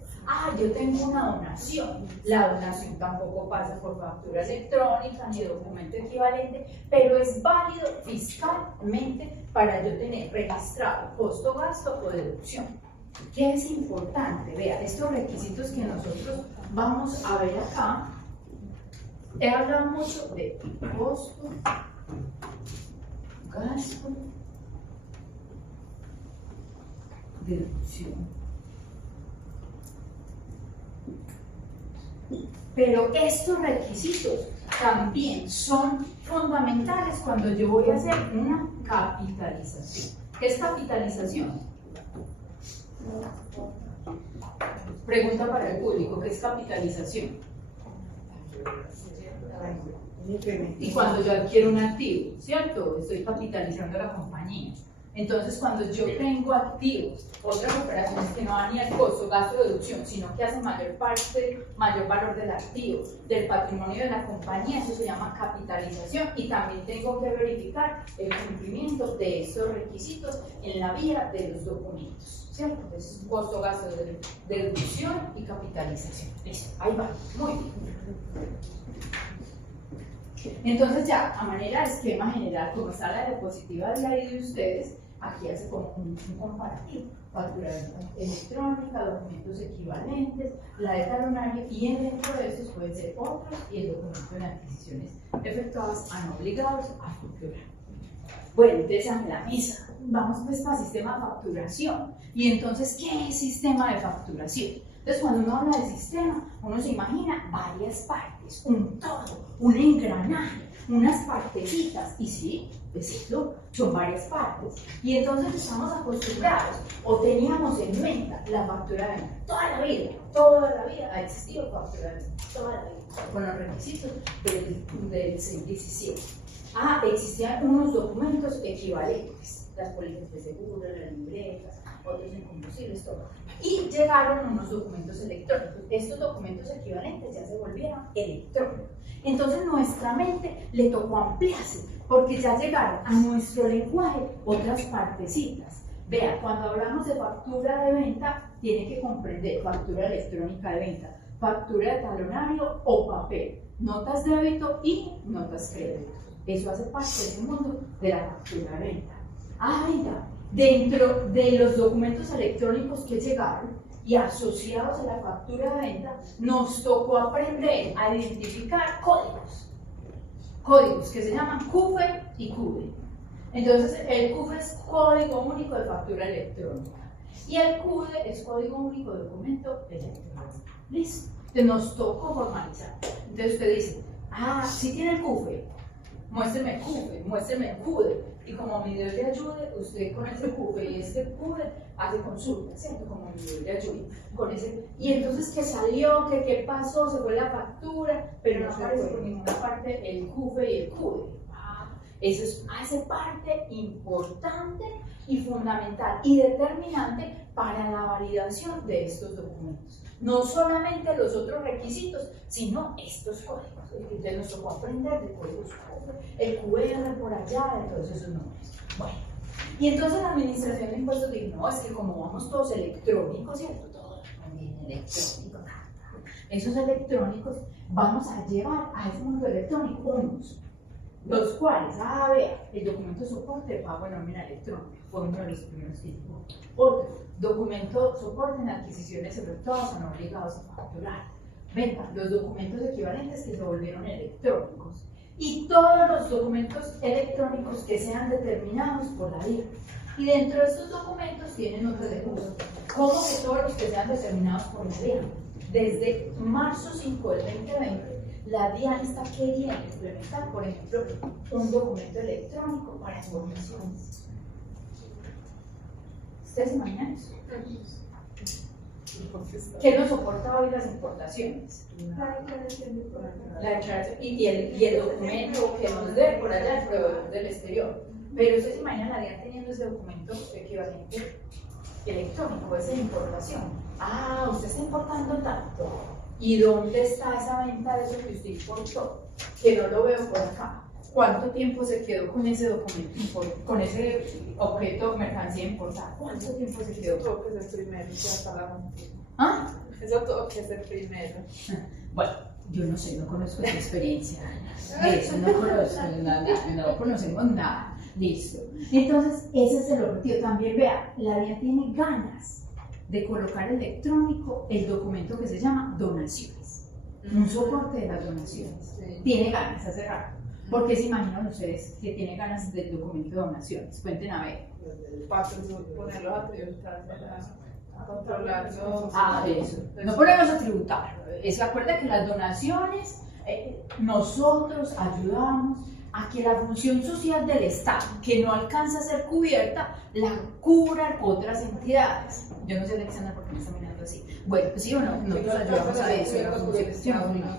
Yo tengo una donación. La donación tampoco pasa por factura electrónica ni documento equivalente, pero es válido fiscalmente para yo tener registrado costo, gasto o deducción. ¿Qué es importante? Vea, estos requisitos que nosotros vamos a ver acá. He hablado mucho de costo, gasto, deducción. Pero estos requisitos también son fundamentales cuando yo voy a hacer una capitalización. ¿Qué es capitalización? Pregunta para el público, ¿qué es capitalización? Y cuando yo adquiero un activo, ¿cierto? Estoy capitalizando la compañía. Entonces, cuando yo tengo activos, otras operaciones que no van ni al costo, gasto de deducción, sino que hacen mayor valor del activo, del patrimonio de la compañía, eso se llama capitalización. Y también tengo que verificar el cumplimiento de estos requisitos en la vía de los documentos, ¿cierto? Entonces, costo, gasto de deducción y capitalización. Eso, ahí va, muy bien. Entonces ya, a manera de esquema general, como está la diapositiva de ahí de ustedes, aquí hace como un comparativo, factura electrónica, documentos equivalentes, la de talonario, y dentro de estos pueden ser otros, y el documento de adquisiciones efectuadas a no obligados a facturar. Bueno, entonces a la mesa, vamos pues para sistema de facturación. Y entonces, ¿qué es sistema de facturación? Entonces, cuando uno habla de sistema, uno se imagina varias partes, un todo, un engranaje, unas partecitas, y sí, es eso, son varias partes. Y entonces estamos acostumbrados, o teníamos en mente la factura de venta. Toda la vida ha existido factura de venta, toda la vida, con los requisitos del 617. Existían unos documentos equivalentes, las pólizas de seguro, las libretas, otros en combustibles, todo. Y llegaron unos documentos electrónicos. Estos documentos equivalentes ya se volvieron electrónicos. Entonces nuestra mente le tocó ampliarse, porque ya llegaron a nuestro lenguaje otras partecitas. Vea, cuando hablamos de factura de venta, tiene que comprender factura electrónica de venta, factura de talonario o papel, notas de débito y notas crédito. Eso hace parte de ese mundo de la factura de venta. Venga, dentro de los documentos electrónicos que llegaron y asociados a la factura de venta, nos tocó aprender a identificar códigos que se llaman CUFE y CUDE. Entonces, el CUFE es Código Único de Factura Electrónica y el CUDE es Código Único de Documento Electrónico. ¿Listo? Entonces, nos tocó formalizar. Entonces, usted dice, si tiene el CUFE, muéstreme el CUFE, muéstreme el CUDE. Y como mi Dios le ayude, usted con ese CUFE y este CUDE hace consulta, ¿cierto? Como mi Dios le ayude. Con ese, y entonces, ¿qué salió? ¿Qué pasó? Se fue la factura, pero no aparece por ninguna parte el CUFE y el CUDE. Eso hace parte importante y fundamental y determinante para la validación de estos documentos. No solamente los otros requisitos, sino estos códigos. Entonces nos tocó aprender de códigos, el QR por allá, de todos esos números. Bueno, y entonces la Administración de Impuestos dijo, no, es que como vamos todos electrónicos, ¿cierto? Todo también electrónico. Esos electrónicos vamos a llevar a ese mundo electrónico unos, los cuales, vea, el documento de soporte de pago en nómina electrónica, fue uno de los primeros que llegó. Otro, documento soporte en adquisiciones efectuadas o no obligados a facturar. Venga, los documentos equivalentes que se volvieron electrónicos. Y todos los documentos electrónicos que sean determinados por la DIAN. Y dentro de estos documentos tienen otros recursos. ¿Cómo que todos los que sean determinados por la DIAN? Desde marzo 5 del 2020, la DIAN está queriendo implementar, por ejemplo, un documento electrónico para exportaciones. ¿Ustedes se imaginan eso? ¿Qué nos soporta hoy las importaciones? La declaración y el documento que nos dé por allá el proveedor del exterior. Pero ustedes se imaginan la DIAN teniendo ese documento equivalente electrónico, esa importación. Usted está importando tanto. ¿Y dónde está esa venta de eso que usted importó? Que no lo veo por acá. ¿Cuánto tiempo se quedó con ese documento, con ese objeto, mercancía importada? ¿Cuánto tiempo se quedó? Eso tuvo que ser primero, ya está la mentira. Eso tuvo que ser primero. Bueno, yo no sé, no conozco esa experiencia. De eso no conozco nada, no conocemos nada. Listo. Entonces, ese es el objetivo. También vea, la DIAN tiene ganas de colocar electrónico el documento que se llama donaciones, un soporte de las donaciones. Sí. Tiene ganas hace rato. ¿Por qué se imaginan ustedes que tiene ganas del documento de donaciones? Cuenten a ver. Para ponerlos a tributar, a controlarlos. De eso. No ponemos a tributar. Se acuerda que las donaciones Nosotros ayudamos a que la función social del Estado, que no alcanza a ser cubierta, la cubran otras entidades. Yo no sé, Alexandra, por qué me está mirando así. Bueno, ¿sí o no? Nosotros ayudamos a eso.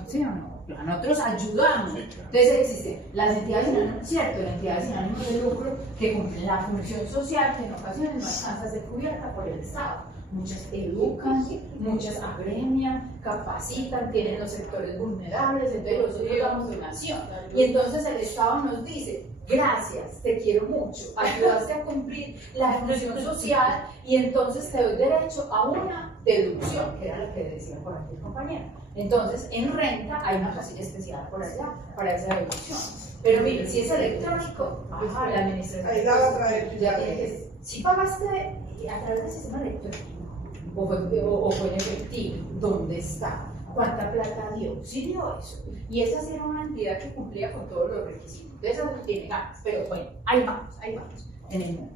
¿Sí o no? Nosotros ayudamos. Entonces existen las entidades sin ánimo, cierto, las entidades sin ánimo de lucro que cumplen la función social que en ocasiones no alcanza a ser cubierta por el Estado. Muchas educan, muchas agremian, capacitan, tienen los sectores vulnerables, entonces nosotros damos donación. Y entonces el Estado nos dice, gracias, te quiero mucho, ayudaste a cumplir la función social y entonces te doy derecho a una deducción, que era lo que decía por aquí el compañero. Entonces, en renta hay una casilla especial por allá para esa deducción. Pero miren, si es electrónico, la administración. Ahí la va a traer. Ya tiene que. Si pagaste a través del sistema electrónico o fue en efectivo, ¿dónde está? ¿Cuánta plata dio? Sí dio eso. Y esa sí era una entidad que cumplía con todos los requisitos. De eso no tiene ganas. Pero bueno, ahí vamos en el mundo.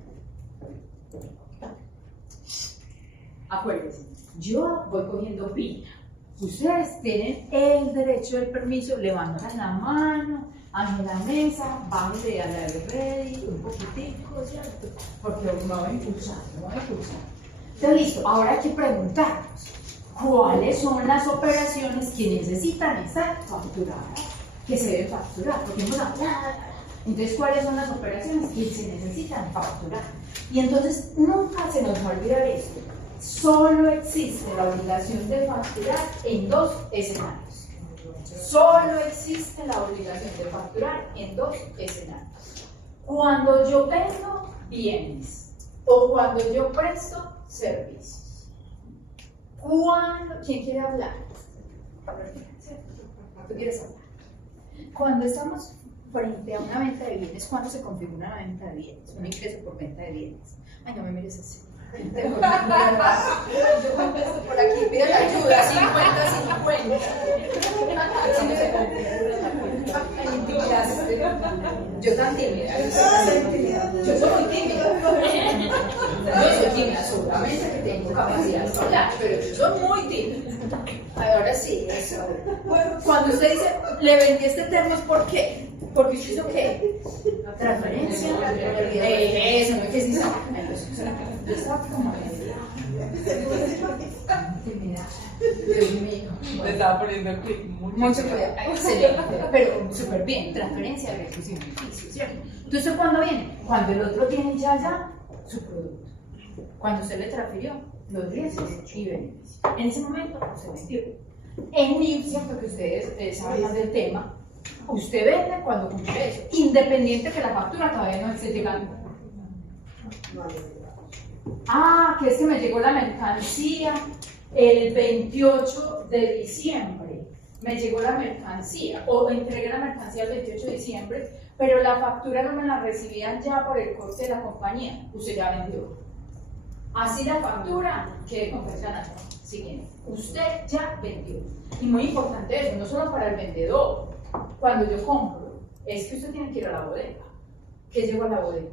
Acuérdense, yo voy cogiendo pila. Ustedes tienen el derecho del permiso, levantan la mano, hacen la mesa, bájenle a la ready un poquitico, ¿cierto? Porque me voy a impulsar. Entonces, listo, ahora hay que preguntarnos, ¿cuáles son las operaciones que necesitan estar facturadas? Que se deben facturar, porque hemos hablado. Entonces, ¿cuáles son las operaciones que se necesitan facturar? Y entonces, nunca se nos va a olvidar esto. Solo existe la obligación de facturar en dos escenarios. Solo existe la obligación de facturar en dos escenarios. Cuando yo vendo bienes o cuando yo presto servicios. ¿Quién quiere hablar? ¿Tú quieres hablar? Cuando estamos frente a una venta de bienes, ¿cuándo se configura una venta de bienes? Un ingreso por venta de bienes. Ay, no me mires así. Yo contesto por aquí, pido la ayuda, 50-50. Así no se configura. Yo tan tímida. Yo soy muy tímida. Yo soy tímida, seguramente que tengo capacidad de hablar, pero yo soy muy tímida. Ahora sí, eso. Cuando usted dice, le vendí este termo, ¿es por qué? Porque usted hizo qué? Transferencia. Eso, no es que sí sabe. Yo estaba como Dios mío. Le estaba poniendo el clic mucho cuidado. Excelente, pero súper bien. Transferencia de riesgos y beneficios, ¿cierto? Entonces, ¿cuándo viene? Cuando el otro tiene ya su producto. Cuando usted le transfirió los riesgos y beneficios. En ese momento se vendió. En MIF, cierto que ustedes saben más del tema, usted vende cuando cumple eso, independiente que la factura todavía no esté llegando. Que es que me llegó la mercancía el 28 de diciembre. Me llegó la mercancía, o entregué la mercancía el 28 de diciembre, pero la factura no me la recibían ya por el coste de la compañía. Usted ya vendió. Así la factura quede con fecha nacional. Siguiente. Usted ya vendió. Y muy importante eso, no solo para el vendedor. Cuando yo compro, es que usted tiene que ir a la bodega. ¿Qué llegó a la bodega?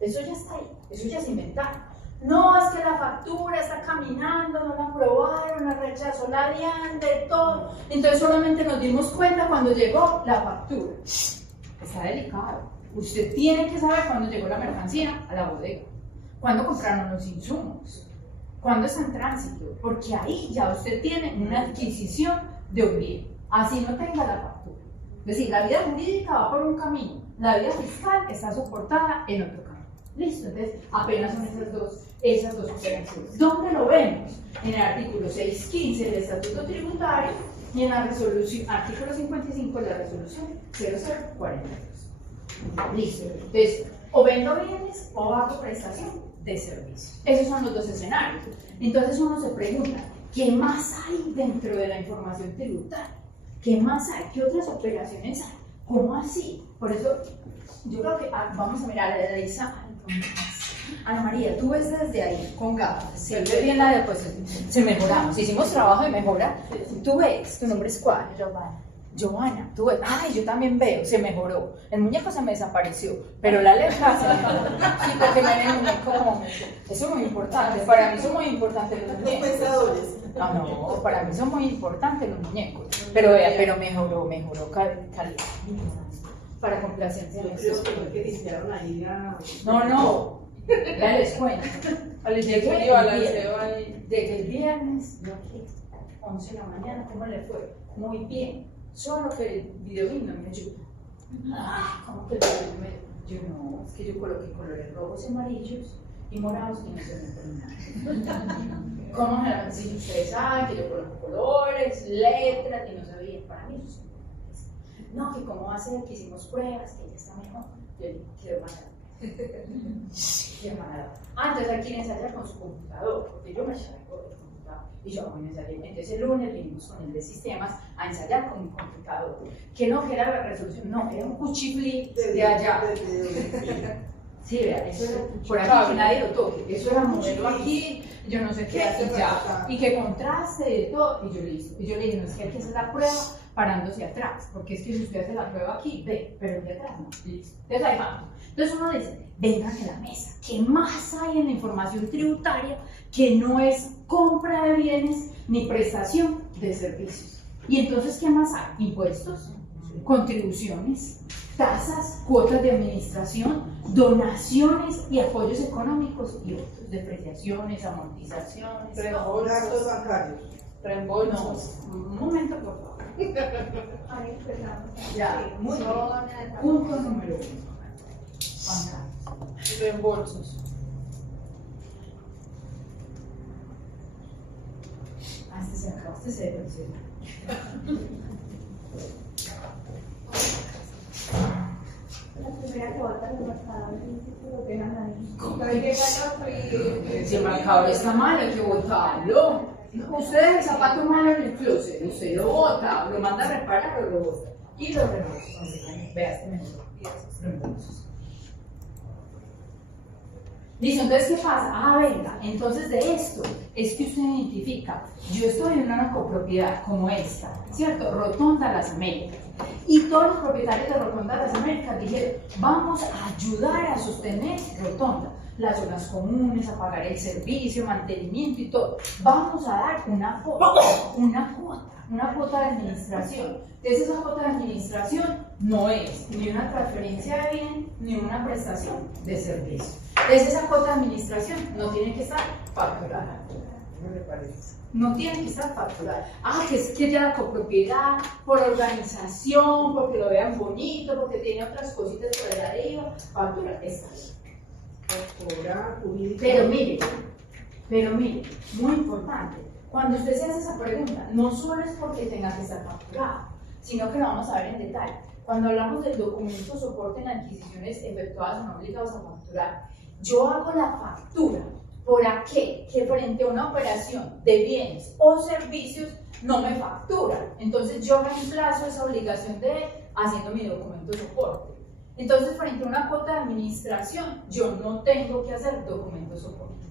Eso ya está ahí, eso ya es inventario. No, es que la factura está caminando, no la aprobaron, la rechazó la DIAN, de todo. Entonces solamente nos dimos cuenta cuando llegó la factura. Está delicado. Usted tiene que saber cuándo llegó la mercancía a la bodega, cuándo compraron los insumos, cuándo está en tránsito, porque ahí ya usted tiene una adquisición de un bien, así no tenga la factura. Es decir, la vida jurídica va por un camino, la vida fiscal está soportada en otro camino. Listo, entonces apenas son esas dos operaciones. ¿Dónde lo vemos? En el artículo 615 del Estatuto Tributario y en la resolución, artículo 55 de la resolución 0042. Listo, entonces o vendo bienes o hago prestación de servicios. Esos son los dos escenarios. Entonces uno se pregunta, ¿qué más hay dentro de la información tributaria? ¿Qué más hay? ¿Qué otras operaciones hay? ¿Cómo así? Por eso yo creo que vamos a mirar a la Elisa. Ana María, tú ves desde ahí con gafas, se ve bien la deposición, se mejoramos, hicimos trabajo de mejora. Tú ves, ¿tu nombre es cuál? Giovanna, tú ves, ay, yo también veo, se mejoró. El muñeco se me desapareció, pero la letra se mejoró. Sí, porque me ven el muñeco como eso es muy importante. Para mí son muy importantes los muñecos. Los pensadores. No, para mí son muy importantes los muñecos. Pero vea, pero mejoró calidad. Para complacencia de Yo creo que fue que limpiaron ahí la... No, ya les cuento. Llegué el viernes, yo aquí, 11 de la mañana, ¿cómo le fue? Muy bien, solo que el videobeam no me ayuda. ¿Cómo que el videobeam? Yo no, es que yo coloqué colores rojos y amarillos y morados y no se me pone nada. ¿Cómo me la si ustedes saben que yo coloco colores, letras y no sabía? Para mí eso es no, que cómo va a ser, que hicimos pruebas, que ya está mejor. Yo le quiero mandar. Entonces hay quien ensayar con su computador, porque yo me echaba con el computador y yo voy a ensayar. Entonces el lunes vinimos con el de sistemas a ensayar con mi computador. Que no, que era la resolución, no, era un cuchiflí de allá. Sí, vea, eso era por aquí, que nadie lo toque. Eso era modelo aquí, yo no sé qué, y ya. Y que contraste de todo, y yo listo. Y yo le dije, no, es que hay que hacer la prueba parándose atrás, porque es que si usted hace la prueba aquí, ve, pero el de atrás no, listo. Entonces ahí vamos. Entonces uno dice, vengan a la mesa, ¿qué más hay en la información tributaria que no es compra de bienes ni prestación de servicios? Y entonces, ¿qué más hay? Impuestos, contribuciones, tasas, cuotas de administración, donaciones y apoyos económicos y otros, depreciaciones, amortizaciones, gastos bancarios. Reembolsos. No, un momento, por favor. Ahí empezamos. Ya, muy bien. Punto número 1. Bancarios. Reembolsos. Este se acabó, este se depreciona. La primera que vota el marcador lo dejan ahí. ¿Cómo? Hay que ganar Si el marcador está mal, hay que botarlo. Usted el zapato malo en el closet, usted lo bota, lo manda a reparar o lo bota. Y los reembolsos, vea este mejor. Reembolsos. Listo, entonces, ¿qué pasa? Venga, entonces de esto es que usted identifica, yo estoy en una copropiedad como esta, ¿cierto? Rotonda Las Américas. Y todos los propietarios de Rotonda Las Américas dijeron, vamos a ayudar a sostener Rotonda, las zonas comunes, a pagar el servicio, mantenimiento y todo. Vamos a dar una cuota de administración. Entonces esa cuota de administración no es ni una transferencia de bien ni una prestación de servicio. Entonces esa cuota de administración no tiene que estar facturada. No tiene que estar facturada. Que es que ya la copropiedad, por organización, porque lo vean bonito, porque tiene otras cositas por allá de IVA, factura está. Pero mire, muy importante, cuando usted se hace esa pregunta, no solo es porque tenga que estar facturado, sino que lo vamos a ver en detalle. Cuando hablamos del documento soporte en adquisiciones efectuadas o no obligados a facturar, yo hago la factura por aquel que frente a una operación de bienes o servicios no me factura. Entonces yo reemplazo esa obligación de él haciendo mi documento soporte. Entonces, frente a una cuota de administración, yo no tengo que hacer documento soporte.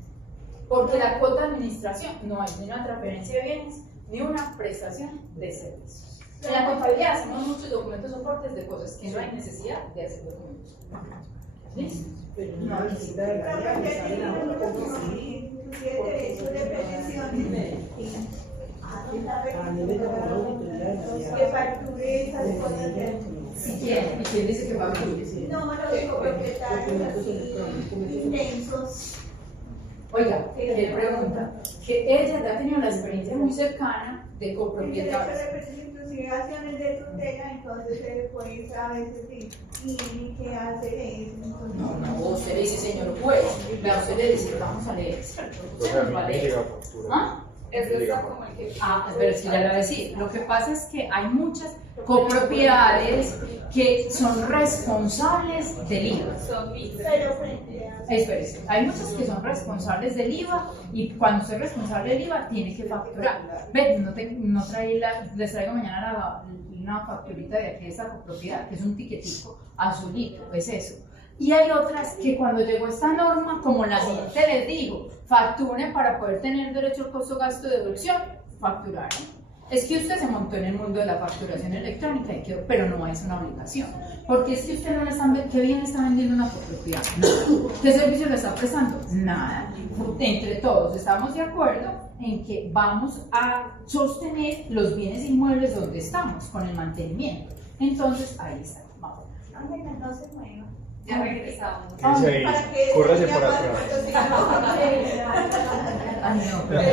Porque la cuota de administración no es ni una transferencia de bienes ni una prestación de servicios. En la contabilidad hacemos muchos documentos soportes de cosas que no hay necesidad de hacer documentos soportes. ¿Listo? Pero no necesita de la Pero porque tiene derecho de petición. Que facture esas cosas de... Si quiere, ¿y quién dice que facture? No, los propietarios intensos. Oiga, le pregunta, que ella ya ha tenido la experiencia muy cercana de copropietarios. Inclusive acciones de tutela, entonces pues a veces sí, tiene que hacer eso. No, usted le dice, señor juez, usted le dice, vamos a leer. O sea, no me llega factura. Eso está como el que... Pero es que ya le voy a decir, lo que pasa es que hay muchas copropiedades que son responsables del IVA. Pero frente a... Espérese, hay muchas que son responsables del IVA y cuando usted es responsable del IVA tiene que facturar. Ven, les traigo mañana una facturita de aquí de esta copropiedad, que es un tiquetico azulito, es eso. Y hay otras que cuando llegó esta norma, como la siguiente les digo, facturen para poder tener derecho al costo gasto de deducción, facturaron. Es que usted se montó en el mundo de la facturación electrónica, pero no es una obligación. Porque es que usted no le está, ¿qué bien está vendiendo una copropiedad? Nada. ¿Qué servicio le está prestando? Nada. entre todos estamos de acuerdo en que vamos a sostener los bienes inmuebles donde estamos, con el mantenimiento. Entonces, ahí está. Vamos. Ángela, no se mueva. Ya regresamos. Dice ahí, Para que córrase ella por pueda atrás. Ay, no, pero Pero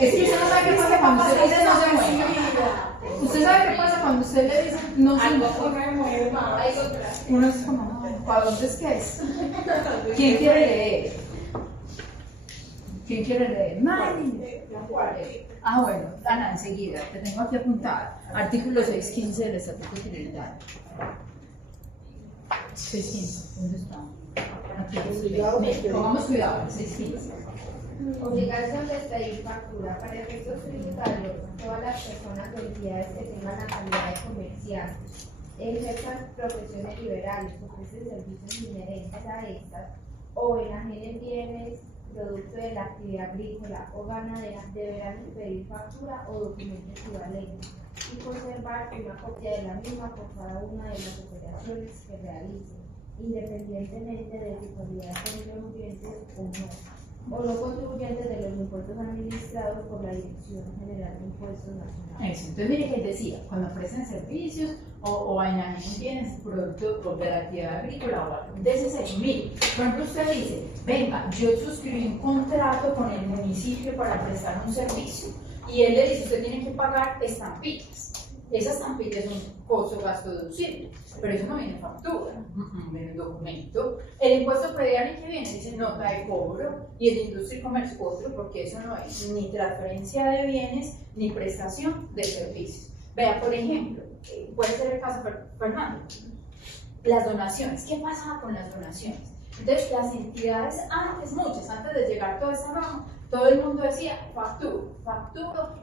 es que usted no sabe qué pasa cuando usted dice no se mueve. Usted sabe qué pasa cuando usted le dice no se Algo mueve. me mueve más. Uno es como, "Ay, ¿para dónde es que es? ¿Quién quiere leer? ¿Quién quiere leer? Nadie. Ah, bueno, Ana, enseguida, te tengo aquí apuntada. Artículo 615 del Estatuto Tributario. 615, ¿dónde está? Aquí, pongamos cuidado, 615. Obligación de expedir factura para efectos tributarios a todas las personas o entidades que tengan la calidad de comerciantes, ejerzan profesiones liberales, ofrecen servicios inherentes a estas o enajenen bienes producto de la actividad agrícola o ganadera, deberán expedir factura o documento equivalente y conservar una copia de la misma por cada una de las operaciones que realicen, independientemente de si calidad contribuyentes o no contribuyentes de los impuestos administrados por la Dirección General de Impuestos Nacionales. Eso, entonces mire que él decía, cuando ofrecen servicios o enajenen bienes producto de la actividad agrícola o algo. Entonces, mire, por ejemplo usted dice, venga, yo suscribí un contrato con el municipio para prestar un servicio y él le dice, usted tiene que pagar estampillas. Esas estampillas son costo gasto deducible, pero eso no viene en factura, viene en documento. El impuesto predial en que viene dice nota de cobro y el de industria y comercio otro, porque eso no es ni transferencia de bienes ni prestación de servicios. Vea, por ejemplo, puede ser el caso, Fernando, las donaciones. ¿Qué pasaba con las donaciones? Entonces, las entidades antes, muchas, antes de llegar toda esta norma, todo el mundo decía facturo,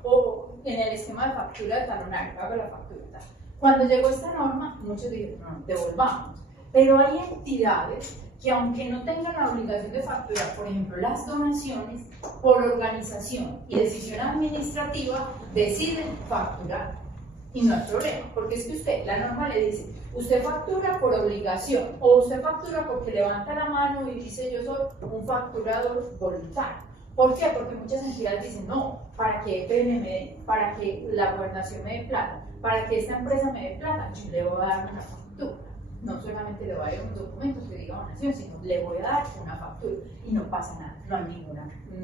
o en el esquema de factura de talonario, hago la factura. Tal. Cuando llegó esta norma, muchos dijeron, no, devolvamos. Pero hay entidades que aunque no tengan la obligación de facturar, por ejemplo, las donaciones, por organización y decisión administrativa, deciden facturar. Y no hay problema, porque es que usted, la norma le dice, usted factura por obligación, o usted factura porque levanta la mano y dice, yo soy un facturador voluntario. ¿Por qué? Porque muchas entidades dicen, no, para que EPM me dé, para que la gobernación me dé plata, para que esta empresa me dé plata, yo le voy a dar una factura. No solamente le voy a dar un documento que diga donación, sino le voy a dar una factura. Y no pasa nada, no hay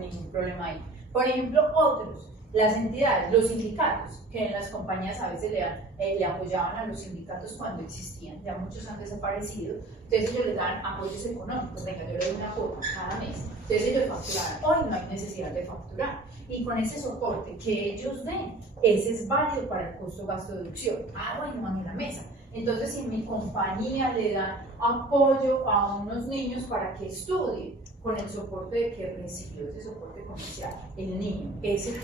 ningún problema ahí. Por ejemplo, otros, las entidades, los sindicatos, que en las compañías a veces le apoyaban a los sindicatos cuando existían, ya muchos han desaparecido, entonces ellos les dan apoyos económicos, venga, yo le doy una cuota cada mes, entonces ellos facturaron, hoy no hay necesidad de facturar, y con ese soporte que ellos den, ese es válido para el costo gasto deducción. Ah, bueno, van a la mesa. Entonces, si mi compañía le da apoyo a unos niños para que estudien, con el soporte de que recibió ese soporte comercial, el niño, ese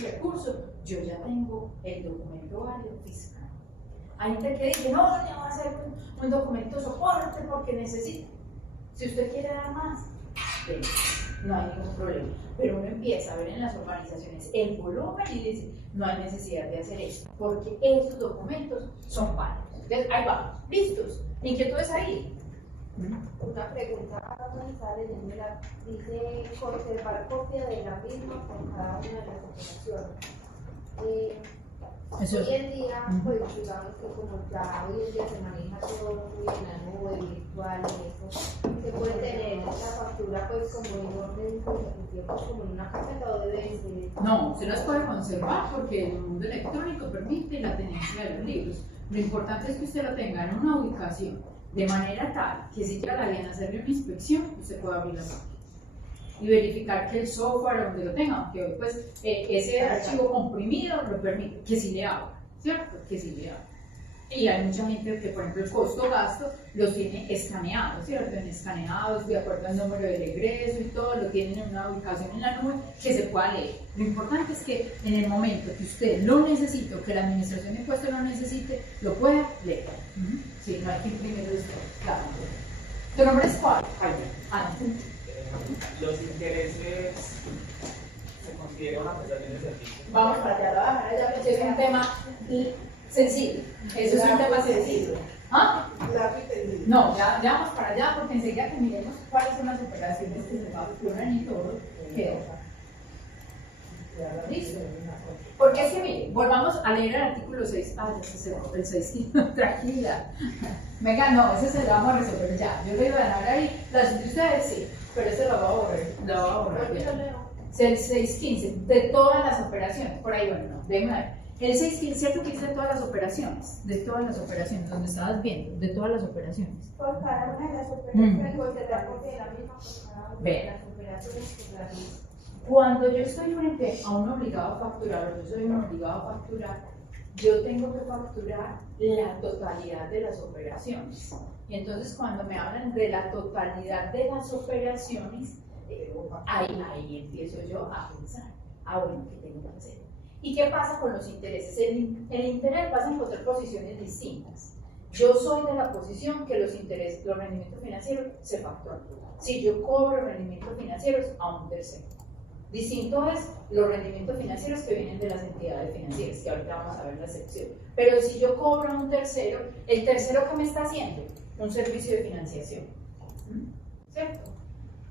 recurso, yo ya tengo el documento válido fiscal. Hay gente que dice, no, le voy a hacer un documento soporte porque necesito. Si usted quiere dar más, venga, no hay ningún problema. Pero uno empieza a ver en las organizaciones el volumen y dice, no hay necesidad de hacer esto, porque esos documentos son válidos. Entonces, ahí vamos, listos. ¿Inquietudes ahí? Una pregunta cuando está leyéndola, dice conservar copia de la misma por cada una de las operaciones. Hoy en día, pues digamos que como ya hoy en día se maneja todo muy en la nube, virtual y eso, se puede tener la factura pues como en orden consecutivo, pues como en una carpeta o debe ser. No, se las puede conservar porque el mundo electrónico permite la tenencia de los libros. Lo importante es que usted lo tenga en una ubicación de manera tal que si llega alguien a hacerle una inspección, usted pueda abrir la página y verificar que el software donde lo tenga, aunque hoy pues ese archivo comprimido lo permite, que sí le abra, ¿cierto? Que sí le abra. Y hay mucha gente que, por ejemplo, el costo-gasto los tiene escaneados, ¿cierto? Escaneados de acuerdo al número del egreso y todo, lo tienen en una ubicación en la nube que se pueda leer. Lo importante es que en el momento que usted lo necesite o que la administración de impuestos lo necesite, lo pueda leer. Sí, no hay que imprimirlo usted, claro. ¿Tu nombre es cuál? Los intereses se consideran una prestación de servicio. Vamos para allá, es un tema sencillo. Eso es un tema sencillo. ¿Ah? No, ya vamos para allá porque enseguida que miremos cuáles son las operaciones que se facturan y todo, queda. ¿Listo? Porque es que mire, volvamos a leer el artículo 6. Ah, ya se cerró el 6. Tranquila. Venga, no, ese se lo vamos a resolver ya. Yo le iba a ganar ahí. Las de ustedes sí, pero ese lo va a borrar. Lo va a borrar. El 6.15 de todas las operaciones. Por ahí, bueno, no, déjenme ver. El 6.15, ¿cierto que dice de todas las operaciones? De todas las operaciones, donde estabas viendo, de todas las operaciones. Por cada una de las operaciones, considerar porque la misma por cada una Ve. de las operaciones que realiza. Cuando yo estoy frente a un obligado a facturar, o yo soy un obligado a facturar, yo tengo que facturar la totalidad de las operaciones. Y entonces cuando me hablan de la totalidad de las operaciones, ahí empiezo yo a pensar, bueno, ¿qué tengo que hacer? ¿Y qué pasa con los intereses? El interés vas a encontrar posiciones distintas. Yo soy de la posición que los intereses, los rendimientos financieros se facturan. Si yo cobro rendimientos financieros a un tercero. Distinto es los rendimientos financieros que vienen de las entidades financieras, que ahorita vamos a ver la sección. Pero si yo cobro a un tercero, ¿el tercero qué me está haciendo? Un servicio de financiación. ¿Cierto?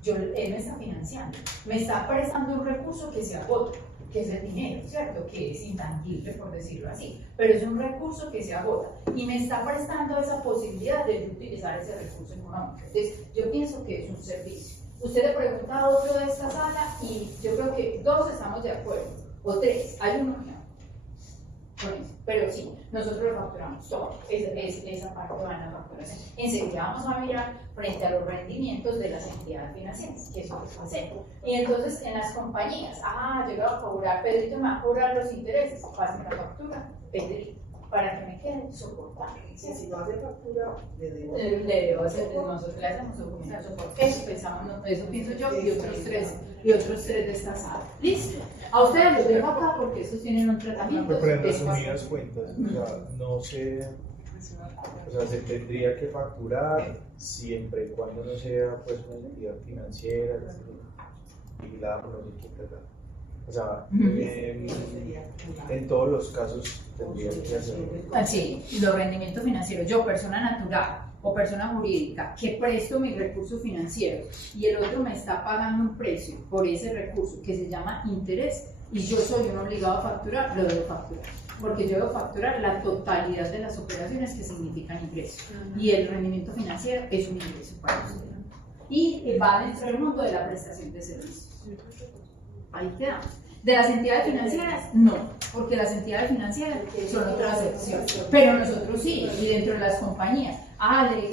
Él me está financiando, me está prestando un recurso que se agota, que es el dinero, ¿cierto? Que es intangible, por decirlo así, pero es un recurso que se agota y me está prestando esa posibilidad de utilizar ese recurso económico. Entonces, yo pienso que es un servicio. Usted le pregunta a otro de esta sala y yo creo que 2 estamos de acuerdo, o 3, hay uno que no. Pero sí, nosotros lo facturamos todo, esa parte va en la facturación. Enseguida vamos a mirar frente a los rendimientos de las entidades financieras, que eso es hacer. Y entonces en las compañías, llegado a cobrar, Pedrito me va a cobrar los intereses, pásame la factura, Pedrito, para que me quede soportable. Si no hace factura, le debo hacer, nosotros le hacemos documentar soporte. Eso pensamos, eso pienso yo y otros tres de esta sala. ¿Listo? A ustedes los dejo acá porque estos tienen un tratamiento. Pero en resumidas cuentas, o sea, no se, o sea, se tendría que facturar siempre y cuando no sea pues una entidad financiera vigilada por los etiquetas. O sea, en todos los casos tendría que hacerlo. Sí, los rendimientos financieros. Yo, persona natural o persona jurídica, que presto mis recursos financieros y el otro me está pagando un precio por ese recurso que se llama interés y yo soy un obligado a facturar, lo debo facturar. Porque yo debo facturar la totalidad de las operaciones que significan ingreso. Y el rendimiento financiero es un ingreso para usted. Y va dentro del mundo de la prestación de servicios. Ahí quedamos. De las entidades financieras, no, porque las entidades financieras son otra excepción. Pero nosotros sí, y dentro de las compañías,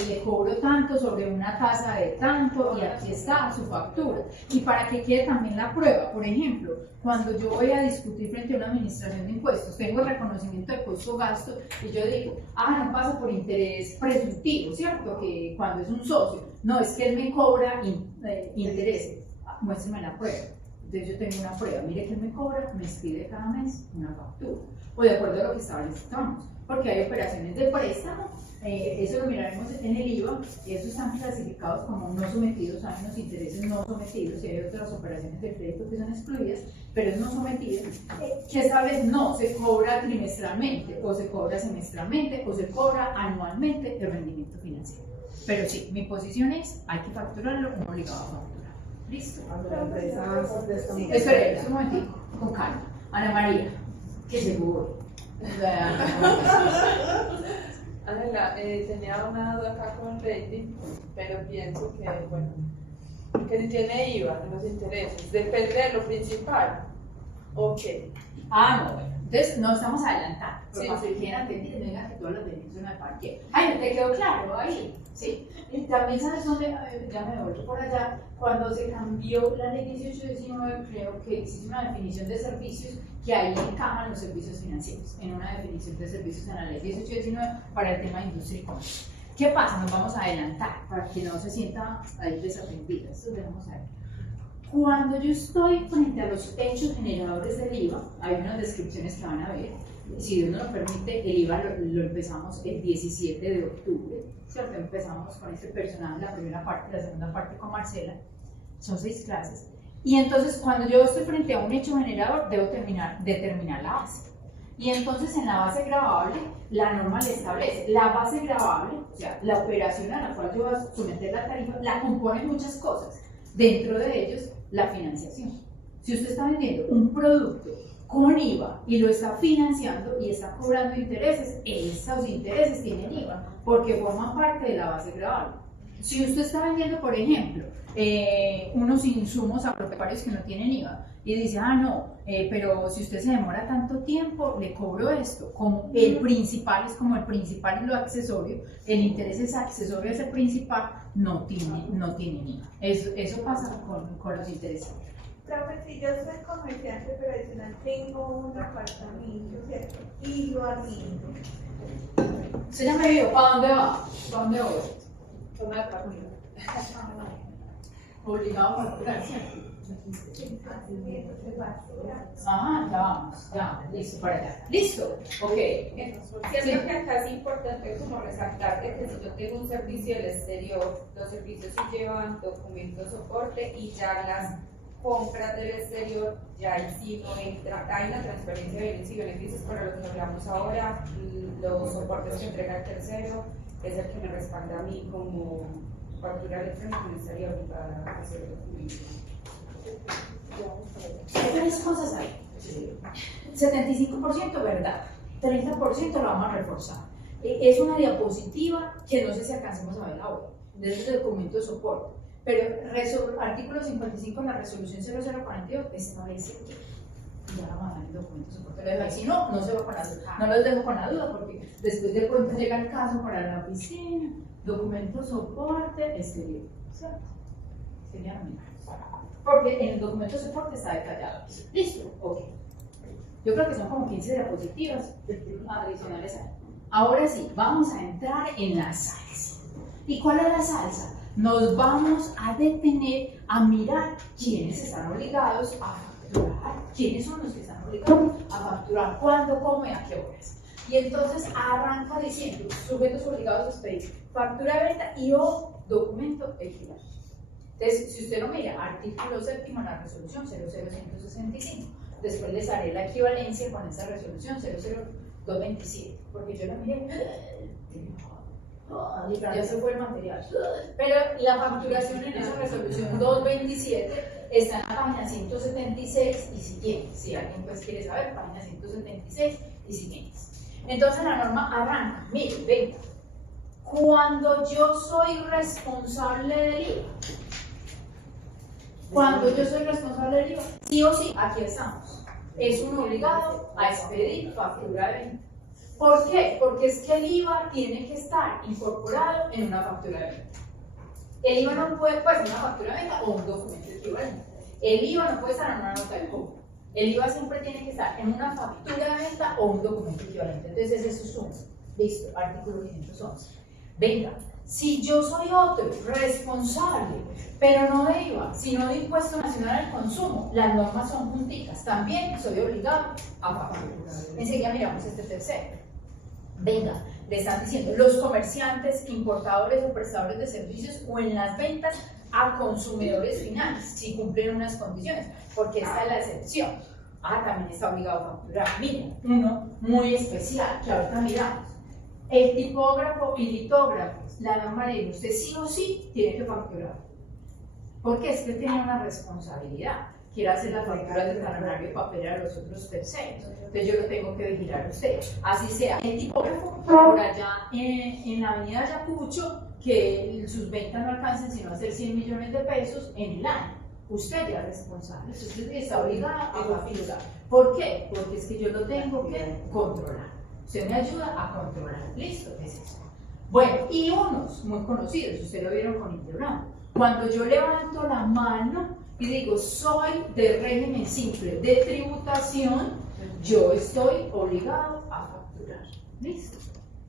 le cobro tanto sobre una tasa de tanto y aquí está su factura. Y para que quede también la prueba, por ejemplo, cuando yo voy a discutir frente a una administración de impuestos, tengo el reconocimiento de costo-gasto y yo digo, no pasa por interés presuntivo, ¿cierto? Que cuando es un socio, no, es que él me cobra intereses, muéstrame la prueba. Entonces yo tengo una prueba, mire que él me cobra, me expide cada mes una factura, o de acuerdo a lo que establecemos, porque hay operaciones de préstamo, eso lo miraremos en el IVA, y esos están clasificados como no sometidos, hay unos intereses no sometidos, y hay otras operaciones de crédito que son excluidas, pero es no sometido, que esta vez no se cobra trimestralmente, o se cobra semestralmente, o se cobra anualmente el rendimiento financiero. Pero sí, mi posición es, hay que facturarlo, un obligado a facturar. ¿Listo? Espera, un momentito, con calma. Ana María, que seguro. Ángela, tenía una duda acá con el rating, pero pienso que, bueno, que si tiene IVA en los intereses, depende de lo principal. Ok. No, bueno. Entonces, no estamos adelantando. Pero Sí, para que quieran atender, no digan que todos los beneficios son de cualquiera. ¿No te quedó claro ahí? Sí. Y también sabes dónde, ya me devuelvo por allá, cuando se cambió la ley 1819, creo que existe una definición de servicios que ahí encajan los servicios financieros, en una definición de servicios en la ley 1819 para el tema de industria y comercio. ¿Qué pasa? Nos vamos a adelantar para que no se sienta ahí desatendida. Esto dejamos ahí. Cuando yo estoy frente a los hechos generadores del IVA, hay unas descripciones que van a ver. Si Dios nos lo permite, el IVA lo empezamos el 17 de octubre, ¿cierto? Empezamos con este personaje, la primera parte, la segunda parte con Marcela, son 6 clases. Y entonces, cuando yo estoy frente a un hecho generador, debo determinar la base. Y entonces en la base gravable, la norma le establece, la base gravable, o sea, la operación a la cual yo voy a someter la tarifa, la componen muchas cosas, dentro de ellos la financiación. Si usted está vendiendo un producto con IVA y lo está financiando y está cobrando intereses, esos intereses tienen IVA porque forman parte de la base gravable. Si usted está vendiendo, por ejemplo, unos insumos agropecuarios que no tienen IVA y dice, ah, no, pero si usted se demora tanto tiempo, le cobro esto. Como el principal es como el principal y lo accesorio, el interés es accesorio a ese principal, no tiene IVA. Eso pasa con los intereses. Profe, si yo soy comerciante, pero adicional tengo un apartamento, ¿cierto? Y lo arriendo. Se llama video, ¿para dónde va? ¿Para dónde voy? Toma de factura. Obligado a facturar siempre. Ah, ya vamos, ya, listo, para allá. ¿Listo? Ok. Siento que acá es importante como resaltar que si yo tengo un servicio del exterior, los servicios sí llevan documentos soporte y ya las compras del exterior, ya ahí sí no entra, hay una transferencia de bienes y beneficios para lo que hablamos ahora, los soportes que entrega el tercero, es el que me respalda a mí como factura electrónica, no estaría obligada a hacer documentos. Hay tres cosas ahí. 75% verdad, 30% lo vamos a reforzar. Es una diapositiva que no sé si alcancemos a ver ahora, de ese documento de soporte. Pero artículo 55 de la resolución 0042, este no dice que ya vamos a dar el documento de soporte. Lo dejo ahí. Si no, no se va con la duda. No los dejo con la duda porque después de pronto llega el caso para la oficina, documento soporte exterior. ¿Cierto? Sería lo mismo. Porque en el documento de soporte está detallado. ¿Listo? Ok. Yo creo que son como 15 diapositivas adicionales ahí. Ahora sí, vamos a entrar en la salsa. ¿Y cuál es la salsa? Nos vamos a detener a mirar quiénes están obligados a facturar, quiénes son los que están obligados a facturar, cuándo, cómo y a qué horas. Y entonces arranca diciendo, sujetos obligados a expedir factura de venta y o documento equivalente. Entonces, si usted lo mira, artículo 7 de la resolución 00165, después les haré la equivalencia con esa resolución 00227, porque yo la miré, ya se fue el material. Pero la facturación en esa resolución 227 está en la página 176 y siguientes. Si alguien pues quiere saber, página 176 y siguientes. Entonces la norma arranca, mire, venga, cuando yo soy responsable del IVA, cuando yo soy responsable del IVA, sí o sí, aquí estamos. Es un obligado a expedir factura de venta. ¿Por qué? Porque es que el IVA tiene que estar incorporado en una factura de venta. El IVA no puede ser una factura de venta o un documento equivalente. El IVA no puede estar en una nota de compra. El IVA siempre tiene que estar en una factura de venta o un documento equivalente. Entonces eso es uno. Listo, artículo 511. Venga, si yo soy otro responsable, pero no de IVA, sino de Impuesto Nacional al Consumo, las normas son junticas. También soy obligado a facturar. Enseguida miramos este tercero. Venga, le están diciendo los comerciantes, importadores o prestadores de servicios o en las ventas a consumidores finales, si cumplen unas condiciones, porque esta es la excepción. También está obligado a facturar. Miren, uno muy especial que ahorita miramos. El tipógrafo y litógrafo, la norma le dice, usted sí o sí tiene que facturar. Porque es que tiene una responsabilidad. Quiere hacer la factura del talonario de papel a los otros terceros. Entonces yo lo tengo que vigilar a usted. Así sea el tipógrafo por allá en la avenida Ayacucho, que sus ventas no alcancen sino a hacer 100 millones de pesos en el año. Usted ya es responsable, usted está obligado a facturar. ¿Por qué? Porque es que yo lo tengo que controlar. Usted me ayuda a controlar. ¿Listo? ¿Qué es eso? Bueno, y unos muy conocidos, ustedes lo vieron con Internet. Cuando yo levanto la mano y digo, soy de régimen simple de tributación, yo estoy obligado a facturar. ¿Listo?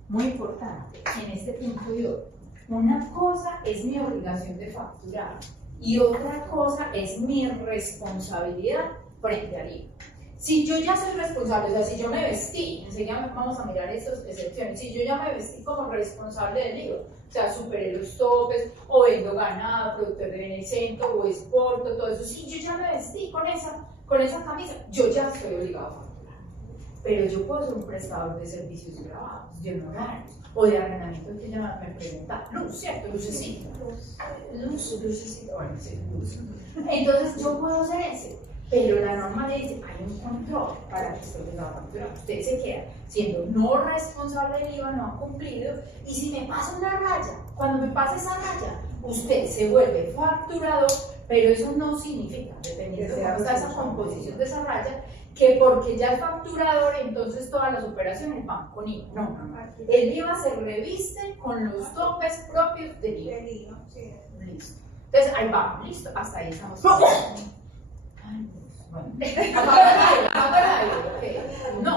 Muy importante en este punto de hoy. Una cosa es mi obligación de facturar y otra cosa es mi responsabilidad frente al IVA. Si yo ya soy responsable, o sea, si yo me vestí, enseguida vamos a mirar estas excepciones, si yo ya me vestí como responsable del IVA, o sea, superé los topes, o vendo ganado, productor de Benecento, o exporto, todo eso, si yo ya me vestí con esa camisa, yo ya estoy obligado a facturar. pero yo puedo ser un prestador de servicios grabados, de honorarios, o de arrendamiento que ella me pregunta, luz, ¿cierto? Lucecita. Lucecita, bueno, sí, luz. Entonces yo puedo hacer ese, pero la norma le dice, hay un control para que usted tenga factura. Usted se queda siendo no responsable del IVA, no ha cumplido, y si me pasa una raya, cuando me pase esa raya, usted se vuelve facturador, pero eso no significa, dependiendo de cómo está esa composición de esa raya, que porque ya es facturador, entonces todas las operaciones van con IVA. No, el IVA se reviste con los topes propios del IVA. Listo. Entonces ahí vamos, listo, hasta ahí estamos. Ay, bueno. Apaga el aire, ok. No.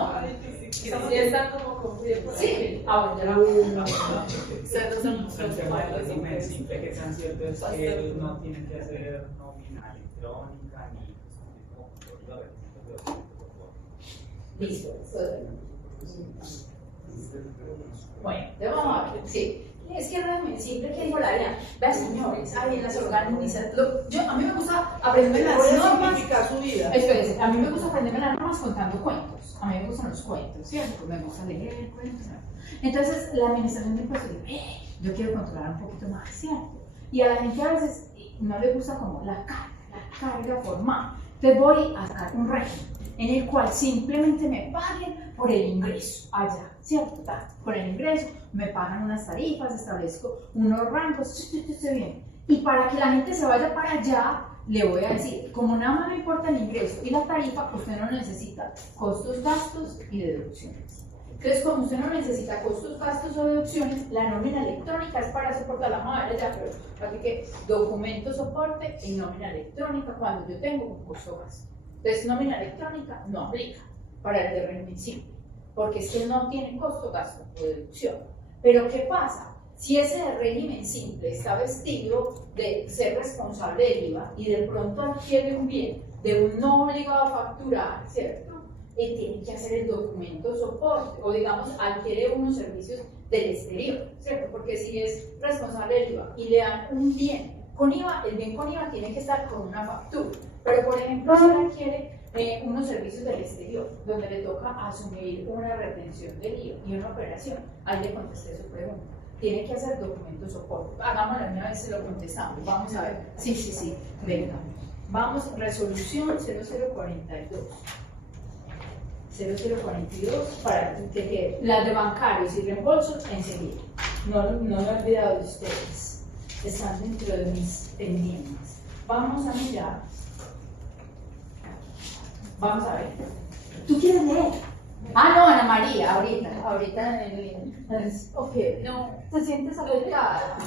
Sí, están como cumpliendo. Sí, ahora ya Ustedes no son resumen simple que tan cierto es que no tienen que hacer nómina electrónica ni listo. Bueno, vamos a ver. Sí. Es que realmente siempre que digo la Adriana, vea señores, ahí en las organizaciones, a mí me gusta aprenderme las normas. Su vida. Espérense, a mí me gusta aprenderme las normas contando cuentos. A mí me gustan los cuentos, ¿cierto? Me gusta leer cuentos. Entonces, la administración de impuestos dice, yo quiero controlar un poquito más, ¿cierto? Y a la gente a veces no le gusta como la carga formal. Entonces voy a sacar un régimen en el cual simplemente me paguen por el ingreso allá, ¿cierto? Por el ingreso, me pagan unas tarifas, establezco unos rangos, estoy bien. Y para que la gente se vaya para allá, le voy a decir, como nada más me importa el ingreso y la tarifa, usted no necesita costos, gastos y deducciones. Entonces, como usted no necesita costos, gastos o deducciones, la nómina electrónica es para soportar la madre ya, pero para que documento soporte en nómina electrónica cuando yo tengo un costo gasto. Entonces, nómina electrónica no aplica para el de régimen simple, porque es que no tiene costo, gasto o deducción. Pero ¿qué pasa? Si ese de régimen simple está vestido de ser responsable del IVA y de pronto adquiere un bien de un no obligado a facturar, ¿cierto? Y tiene que hacer el documento soporte, o digamos, adquiere unos servicios del exterior, ¿cierto? Porque si es responsable del IVA y le dan un bien con IVA, el bien con IVA tiene que estar con una factura. Pero, por ejemplo, si adquiere unos servicios del exterior, donde le toca asumir una retención del IVA y una operación, ahí le contesté su pregunta. Tiene que hacer documento soporte. Hagámoslo una vez, se lo contestamos. Vamos a ver. Sí. Venga. Vamos, resolución 0042. 0042 para que las de bancarios y reembolsos enseguida. No me he olvidado de ustedes. Están dentro de mis pendientes. Vamos a mirar. Vamos a ver. ¿Tú quieres leer? Ah, no, Ana María, ahorita en el... Ok, no, ¿te sientes afectada?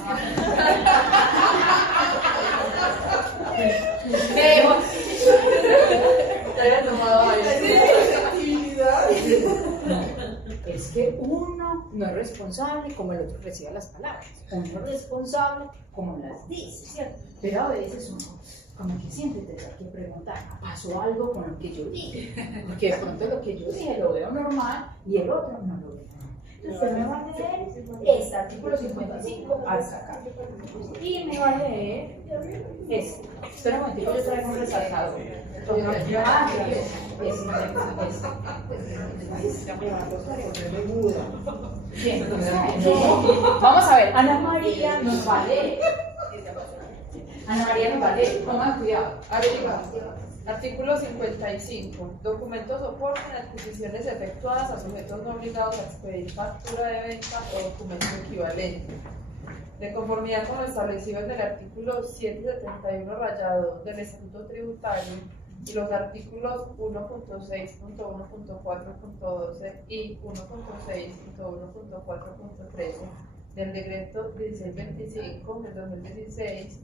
Es que uno no es responsable como el otro recibe las palabras, uno es responsable como las dice, ¿cierto? Pero a veces uno como que siempre te da que preguntar, ¿pasó algo con lo que yo dije? Porque de pronto lo que yo dije lo veo normal y el otro no lo ve. Entonces usted me va a leer este artículo 55 hasta acá. Y me va a leer este. Espera un momentito, yo traigo un resaltador. Bien, vamos a ver, Ana María nos va a leer. Ana María nos va a leer, pongan cuidado. Artículo 55. Documentos soporte en adquisiciones efectuadas a sujetos no obligados a expedir factura de venta o documento equivalente. De conformidad con lo establecido en el artículo 771 del Estatuto Tributario y los artículos 1.6.1.4.12 y 1.6.1.4.13 del Decreto 1625 del 2016,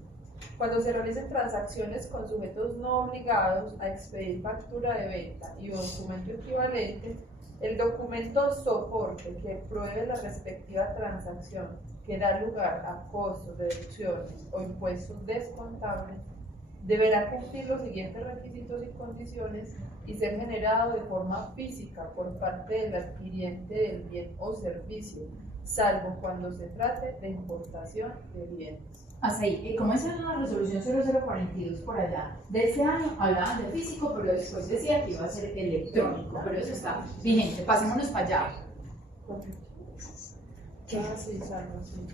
cuando se realicen transacciones con sujetos no obligados a expedir factura de venta y un documento equivalente, el documento soporte que pruebe la respectiva transacción que da lugar a costos, deducciones o impuestos descontables deberá cumplir los siguientes requisitos y condiciones y ser generado de forma física por parte del adquiriente del bien o servicio, salvo cuando se trate de importación de bienes. Hasta ahí. Y como esa es una resolución 0042 por allá, de ese año hablaban de físico, pero después decía que iba a ser electrónico, pero eso está vigente. Pasémonos para allá. ¿Qué? Ah, sí, salvo, sí.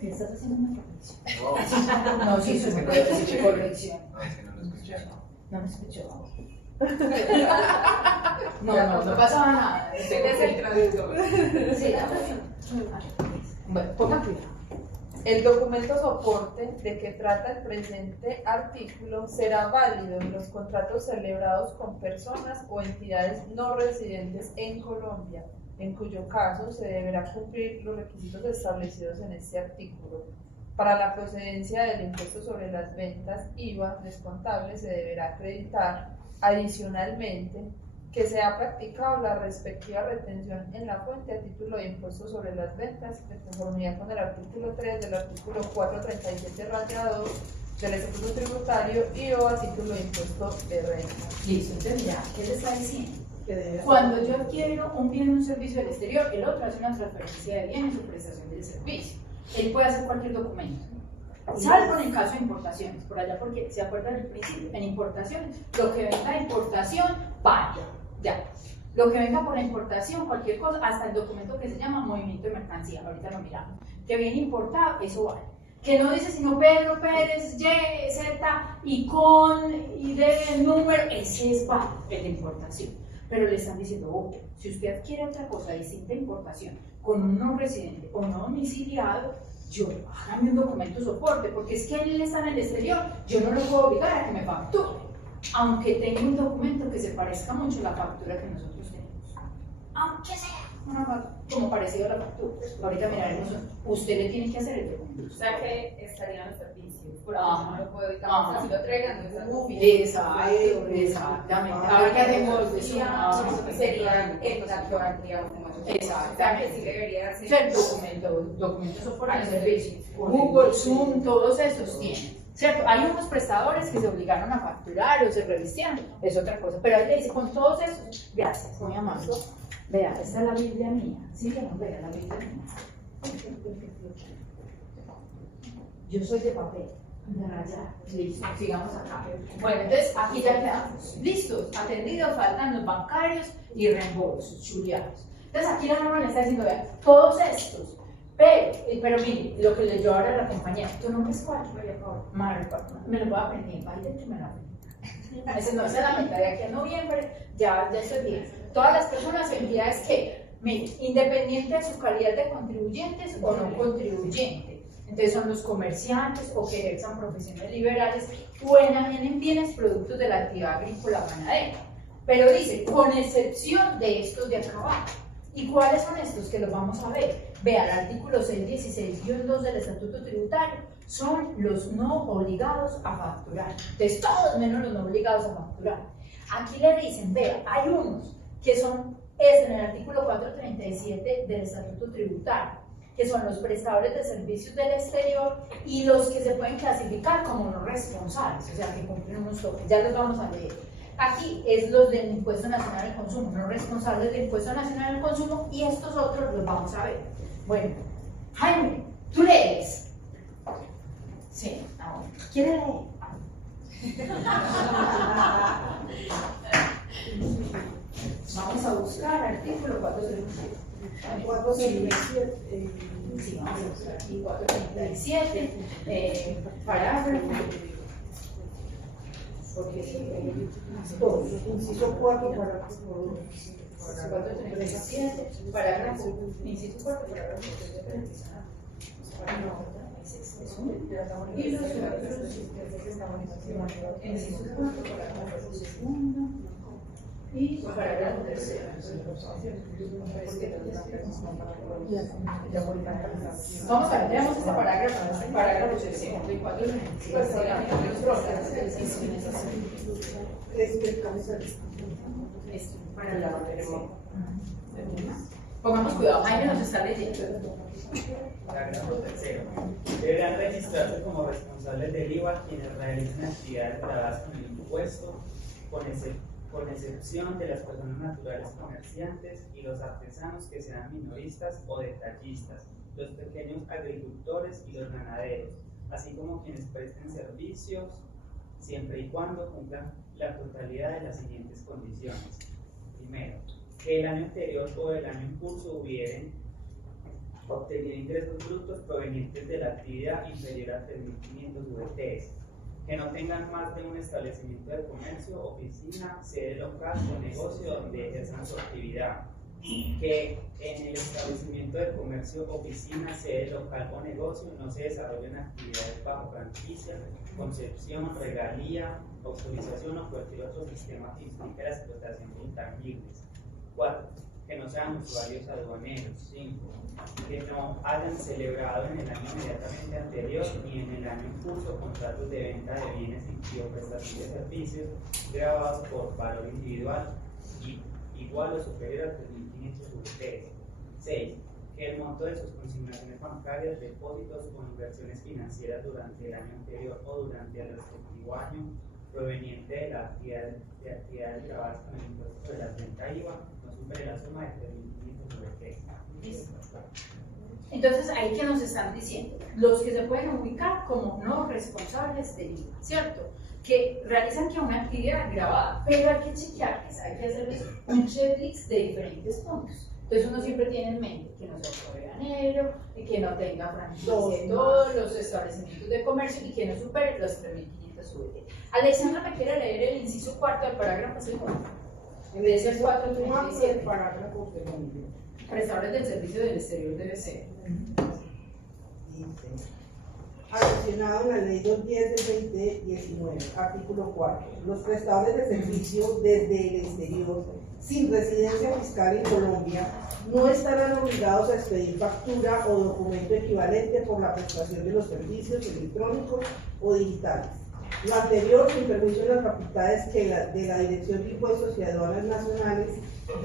¿Qué estás haciendo una corrección? No, sí, eso es corrección. No, es que no lo escuché. No me escuchó. No pasaba nada. Eres el traductor. Sí, bueno, ponga cuidado. El documento soporte de que trata el presente artículo será válido en los contratos celebrados con personas o entidades no residentes en Colombia, en cuyo caso se deberá cumplir los requisitos establecidos en este artículo. Para la procedencia del impuesto sobre las ventas IVA descontable se deberá acreditar adicionalmente que se ha practicado la respectiva retención en la fuente a título de impuesto sobre las ventas de conformidad con el artículo 3 del artículo 437 raya 2 del Estatuto Tributario y o a título de impuesto de renta. Listo, entonces ya, ¿qué le está diciendo? Que debe Cuando yo adquiero un bien o un servicio del exterior, el otro hace una transferencia de bienes o prestación del servicio. Él puede hacer cualquier documento. Salvo en el caso de importaciones, por allá porque se acuerdan del principio, en importaciones, lo que venga de importación, vaya, ya. Lo que venga por la importación, cualquier cosa, hasta el documento que se llama movimiento de mercancía, ahorita lo miramos, que viene importado, eso vale. Que no dice sino Pedro Pérez, Y, Z, y con, y de número, ese es válido, el de importación. Pero le están diciendo, oye, si usted adquiere otra cosa distinta de importación, con un no residente o no domiciliado, hágame un documento soporte, porque es que él está en el exterior, yo no lo puedo obligar a que me facture, aunque tenga un documento que se parezca mucho a la factura que nosotros tenemos, aunque sea una factura, como parecido a la factura. Ahorita miraremos, usted le tiene que hacer el documento. O sea que estarían los servicios. Por Ajá. ahora no lo puedo evitar. Así lo traigan, no es algo físico. Exactamente. Ahora que hacemos Sería el actual, digamos, como yo. Exactamente. Sí debería darse. O sea, el documento soporte de servicio, Google, Zoom, todos esos tienen. ¿Cierto? Hay unos prestadores que se obligaron a facturar o se revistieron, es otra cosa. Pero él le dice, con todos esos, gracias, muy amable. Vea, esta es la Biblia mía. Sí, que no, vea la Biblia mía. Yo soy de papel. Ya, listo, sigamos acá. Bueno, entonces aquí ya quedamos listos, atendidos, faltan los bancarios y reembolsos, chuleados. Entonces aquí la norma le está diciendo, vean, todos estos, pero mire, lo que leyó ahora la compañera, ¿tu nombre es cuál? Marta, me lo voy a aprender, vaya que me lo aprenda. Esa no es la meta de aquí a noviembre, ya estoy bien. Todas las personas o entidades que, mire, independiente de su calidad de contribuyentes o no contribuyentes. Entonces son los comerciantes o que ejerzan profesiones liberales o enajenen bienes productos de la actividad agrícola o ganadera. Pero dice, con excepción de estos de acá abajo. ¿Y cuáles son estos? Que los vamos a ver. Vea, el artículo 616-2 del Estatuto Tributario son los no obligados a facturar. Entonces todos menos los no obligados a facturar. Aquí le dicen, vea, hay unos que son, en el artículo 437 del Estatuto Tributario, que son los prestadores de servicios del exterior y los que se pueden clasificar como no responsables, o sea, que cumplen unos toques. Ya los vamos a leer. Aquí es los del Impuesto Nacional al Consumo, no responsables del Impuesto Nacional al Consumo, y estos otros los vamos a ver. Bueno, Jaime, ¿tú lees? Sí, ahora. ¿Quiere leer? Vamos a buscar artículo 437. 437. Sí, vamos a buscar aquí 437, parágrafo. Porque Todos. Inciso 4 para 437, parágrafo, inciso 4, parágrafo 3. Y los otros, inciso 4, parágrafo segundo y parágrafo tercero. Vamos a ver, veamos este parágrafo tercero, del 437. Para la pongamos cuidado, Jaime nos está leyendo. Parágrafo tercero. Deberán registrarse como responsables del IVA quienes realicen actividades grabadas con el impuesto, con excepción de las personas naturales comerciantes y los artesanos que sean minoristas o detallistas, los pequeños agricultores y los ganaderos, así como quienes presten servicios, siempre y cuando cumplan la totalidad de las siguientes condiciones. Primero, que el año anterior o el año en curso hubieran obtenido ingresos brutos provenientes de la actividad inferior a 3.500 VTs, que no tengan más de un establecimiento de comercio, oficina, sede local o negocio donde ejerzan su actividad, que en el establecimiento de comercio, oficina, sede local o negocio no se desarrollen actividades bajo franquicia, concepción, regalía, autorización o cualquier otro sistema que implique la explotación de intangibles. 4. Que no sean usuarios aduaneros. 5. Que no hayan celebrado en el año inmediatamente anterior ni en el año en curso contratos de venta de bienes y o prestación de servicios grabados por valor individual y igual o superior a 3.500 VTs. 6. Que el monto de sus consignaciones bancarias, depósitos o inversiones financieras durante el año anterior o durante el respectivo año proveniente de la actividades grabadas con el impuesto de la renta IVA no supere la suma de 3.500 VTs. Entonces, ahí que nos están diciendo, los que se pueden ubicar como no responsables del IVA, ¿cierto? Que realizan que una actividad grabada, pero hay que chequearles, hay que hacerles un checklist de diferentes puntos. Entonces uno siempre tiene en mente que no sea soberanero, y que no tenga franquicia en todos los establecimientos de comercio y que no supere los 3.500 VT. Alexandra, ¿me quiere leer el inciso 4 del parágrafo 2? En el 4 del parágrafo 2. Prestadores del servicio del exterior debe ser. Adicionado en la ley 210 del 2019, artículo 4. Los prestadores de servicio desde el exterior sin residencia fiscal en Colombia no estarán obligados a expedir factura o documento equivalente por la prestación de los servicios electrónicos o digitales. Lo anterior sin perjuicio de las facultades que de la Dirección de Impuestos y Aduanas Nacionales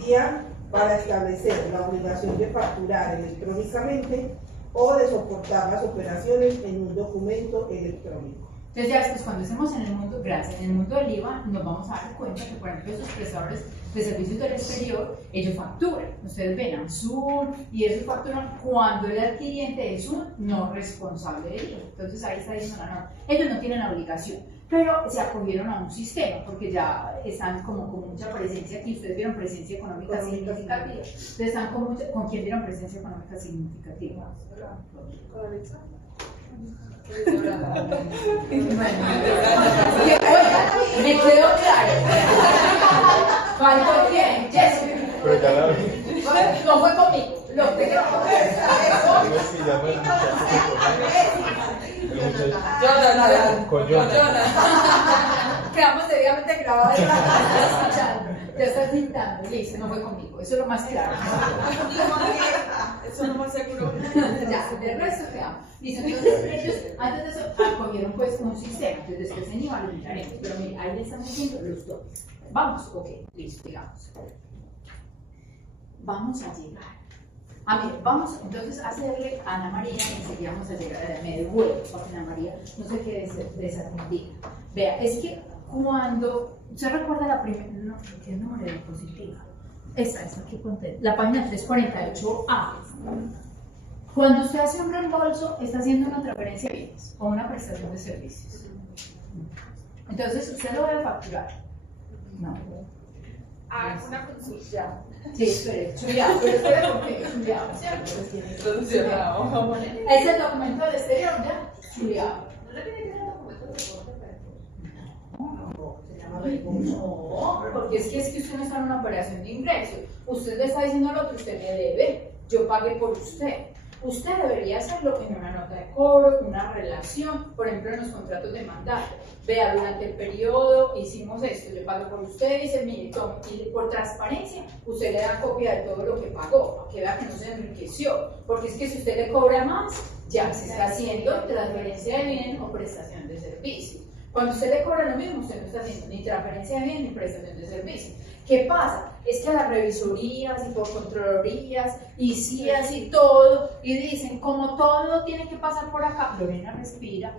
guían para establecer la obligación de facturar electrónicamente o de soportar las operaciones en un documento electrónico. Entonces ya después cuando estemos en el mundo, gracias, en el mundo del IVA, nos vamos a dar cuenta que por ejemplo esos prestadores de servicios del exterior, ellos facturan, ustedes ven Azul y ellos facturan cuando el adquiriente es un no responsable del IVA. Entonces ahí está diciendo la norma, ellos no tienen la obligación, pero se acogieron a un sistema porque ya están como con mucha presencia aquí, ustedes vieron presencia económica significativa, entonces están con quién vieron presencia económica significativa. Con Alexa. Me quedó claro. ¿Faltó quién? Jessica. Pero ya la vi. No fue conmigo. Lo que quedó. Con Jonathan. Quedamos debidamente grabados. Ya está pintando. Listo, no fue conmigo. Eso es lo más claro. Eso no más seguro. Ya, del resto quedamos. Listo, entonces ellos antes de eso acogieron pues un sistema. Entonces después en IVA lo miraremos. Pero mire, ahí le estamos diciendo los dos. Vamos, ok, listo, digamos. Vamos a llegar. Mire, vamos entonces a hacerle a Ana María, y enseguida vamos a llegar a medio vuelo, porque Ana María no se quede desatendida. Vea, es que cuando, ¿usted recuerda la primera? No, ¿qué número de diapositiva? Esa, aquí ponte, la página 348A. Cuando usted hace un reembolso, está haciendo una transferencia de bienes o una prestación de servicios. Entonces, usted lo debe facturar. No. Una consulta. Sí, espere, chuleado, pero espere porque es chuleado, ¿cierto? Solucionado. Es el documento del exterior, ¿ya? Chuleado. ¿No le tiene que ser el documento de soporte? No, porque es que usted no está en una operación de ingreso. Usted le está diciendo al otro, usted me debe, yo pagué por usted. Usted debería hacerlo en una nota de cobro, una relación, por ejemplo en los contratos de mandato. Vea, durante el periodo hicimos esto, yo pagué por usted, dice, mire, tome, y por transparencia, usted le da copia de todo lo que pagó, para que vea que no se enriqueció. Porque es que si usted le cobra más, ya se está haciendo transferencia de bien o prestación de servicio. Cuando usted le cobra lo mismo, usted no está haciendo ni transferencia de bien ni prestación de servicio. ¿Qué pasa? Es que las revisorías y por contralorías y CIAs y todo, y dicen, como todo tiene que pasar por acá, Lorena respira,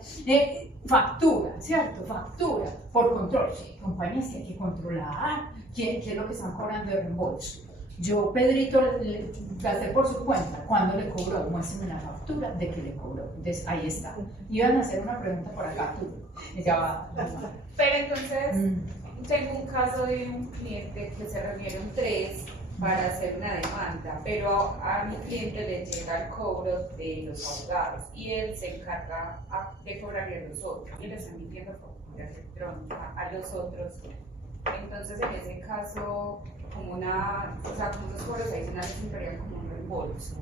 factura, ¿cierto? Factura por control. Sí, compañías que hay que controlar, ¿qué es lo que están cobrando de reembolso? Yo, Pedrito, le gasté por su cuenta. ¿Cuándo le cobró? Muéstrame la factura de que le cobró. Entonces, ahí está. Iban a hacer una pregunta por acá, tú. Ya va. Pero entonces, tengo un caso de un cliente que se reunieron 3 para hacer una demanda, pero a mi cliente le llega el cobro de los abogados y él se encarga de cobrarle a los otros y le está emitiendo factura electrónica a los otros. Entonces, en ese caso, como esos cobros adicionales serían como un reembolso.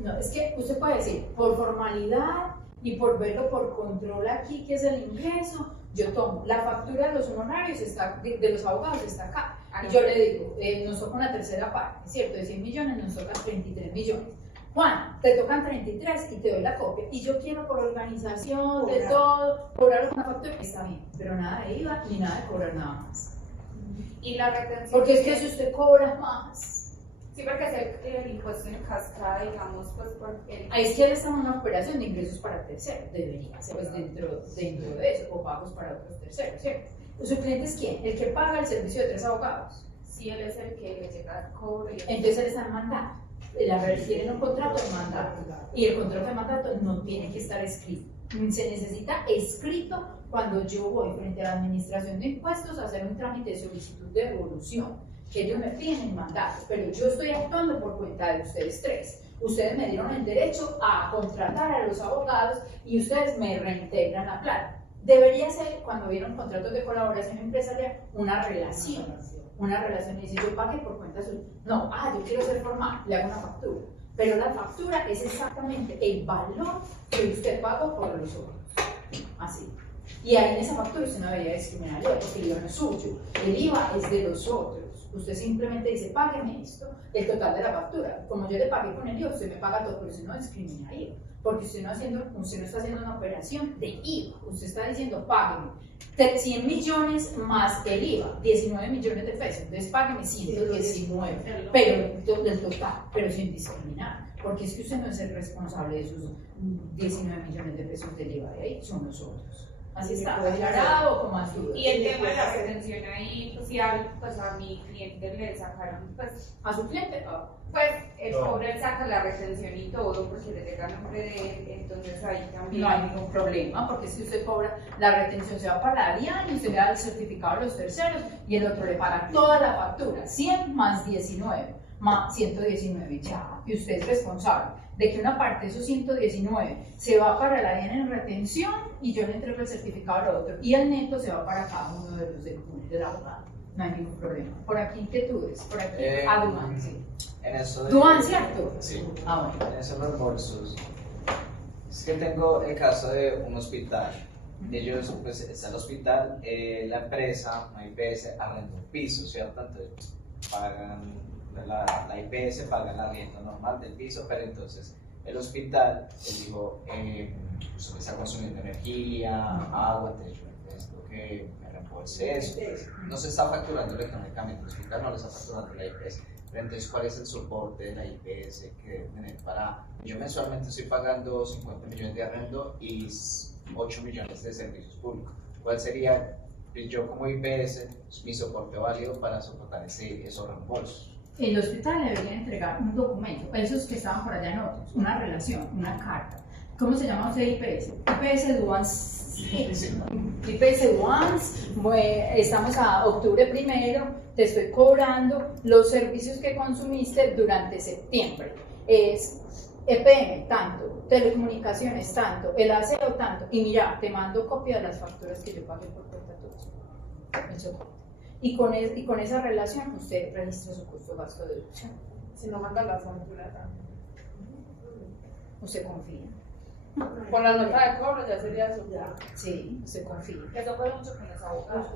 No, es que usted puede decir, por formalidad y por verlo por control aquí, que es el ingreso, yo tomo la factura de los honorarios, de los abogados está acá. Y yo le digo, nos toca una tercera parte, ¿cierto? De 100 millones nos tocan 33 millones. Juan, te tocan 33 y te doy la copia. Y yo quiero por organización, de todo, cobrar una factura, está bien, pero nada de IVA ni nada de cobrar nada más. Y la retención. Porque es que si usted cobra más. Sí, porque es el impuesto en cascada, digamos, pues por el. Ahí es que él está en una operación de ingresos para terceros, debería ser pues dentro de eso, o pagos para otros terceros, ¿cierto? ¿Su cliente es quién? El que paga el servicio de 3 abogados. Sí, él es el que le llega el cobro. Entonces él está en mandato. Tienen un contrato de mandato. Y el contrato de mandato no tiene que estar escrito. Se necesita escrito cuando yo voy frente a la administración de impuestos a hacer un trámite de solicitud de devolución, que ellos me piden el mandato, pero yo estoy actuando por cuenta de ustedes 3. Ustedes me dieron el derecho a contratar a los abogados y ustedes me reintegran la plata. Debería ser, cuando vieron contratos de colaboración empresarial, una relación. Y dice, yo pagué por cuenta suya. No, yo quiero ser formal, le hago una factura. Pero la factura es exactamente el valor que usted pagó por los otros. Así. Y ahí en esa factura usted no debería discriminar porque el IVA no es suyo, el IVA es de los otros. Usted simplemente dice, págueme esto, el total de la factura. Como yo le pagué con el IVA, usted me paga todo, pero usted no discrimina IVA. Porque usted no está haciendo una operación de IVA. Usted está diciendo, págueme 100 millones más el IVA, 19 millones de pesos. Entonces págueme 119, pero del total, pero sin discriminar. Porque es que usted no es el responsable de esos 19 millones de pesos del IVA de ahí, son nosotros. Así está, aclarado o con más dudas. Y el tema de la retención ahí, pues a mi cliente le sacaron, pues. ¿A su cliente? Pues el pobre él saca la retención y todo porque le llega el nombre de él, entonces ahí también. No hay ningún problema, porque si usted cobra, la retención se va para la DIAN y usted le da el certificado a los terceros y el otro le paga toda la factura, 100 más 19, más 119 ya, y usted es responsable de que una parte de esos 119 se va para la DIAN en retención y yo le entrego el certificado al otro y el neto se va para cada uno de los del abogado. No hay ningún problema. Por aquí inquietudes, por aquí Duan, sí. En eso de, Duan, ¿cierto? Sí. Bueno. En esos reembolsos. Es que tengo el caso de un hospital. Ellos, pues, está el hospital, la empresa, una IPS, arrenda un piso, ¿cierto? Entonces, pagan la IPS, paga el arriendo normal del piso, pero entonces el hospital les dijo, usted me está consumiendo energía, agua, entonces yo necesito que me reembolse eso. No se está facturando electrónicamente, el hospital no le está facturando la IPS, pero entonces ¿cuál es el soporte de la IPS que debe tener para... Yo mensualmente estoy pagando 50 millones de arrendo y 8 millones de servicios públicos. ¿Cuál sería yo como IPS mi soporte válido para soportar esos reembolsos? El hospital le debería entregar un documento, esos que estaban por allá en otros, una relación, una carta. ¿Cómo se llama usted IPS? IPS Duans. IPS Duans, estamos a octubre 1, te estoy cobrando los servicios que consumiste durante septiembre. Es EPM tanto, telecomunicaciones tanto, el aseo tanto, y mira, te mando copia de las facturas que yo pagué por cuenta tuya. Y con esa relación usted registra su costo de gasto de deducción. Si no manda la factura también. Usted confía. Con la nota de cobro ya sería su. Sí, usted confía. Eso fue mucho con los abogados.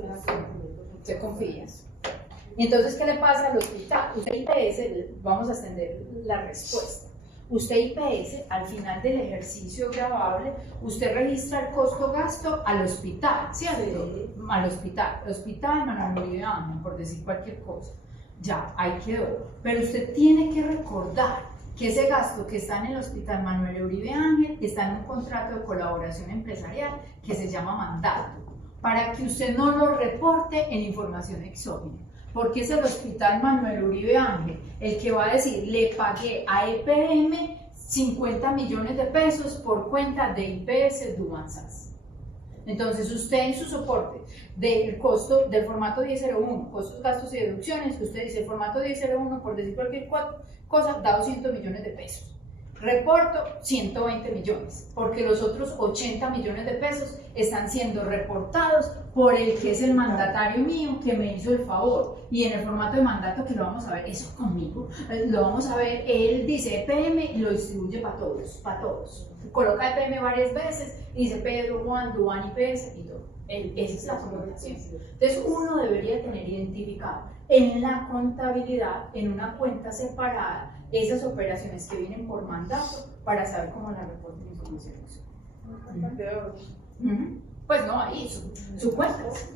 Usted confía. Y entonces, ¿qué le pasa al hospital? Usted IPS, vamos a extender la respuesta. Usted IPS, al final del ejercicio grabable, usted registra el costo-gasto al hospital, ¿cierto? Al hospital Manuel Uribe Ángel, por decir cualquier cosa. Ya, ahí quedó. Pero usted tiene que recordar que ese gasto que está en el hospital Manuel Uribe Ángel está en un contrato de colaboración empresarial que se llama mandato, para que usted no lo reporte en información exógena. Porque es el hospital Manuel Uribe Ángel el que va a decir, le pagué a EPM 50 millones de pesos por cuenta de IPS Dumansas. Entonces usted en su soporte del costo del formato 1001, costos, gastos y deducciones, usted dice el formato 1001, por decir cualquier cosa, da 200 millones de pesos. Reporto 120 millones, porque los otros 80 millones de pesos están siendo reportados por el que es el mandatario mío que me hizo el favor. Y en el formato de mandato, que lo vamos a ver, eso conmigo, lo vamos a ver, él dice EPM y lo distribuye para todos. Coloca EPM varias veces y dice Pedro, Juan, Duan, IPS y todo. Esa es la comunicación. Entonces uno debería tener identificado en la contabilidad, en una cuenta separada, esas operaciones que vienen por mandato para saber cómo la reporten en información. Pues no, ahí, sus cuentas,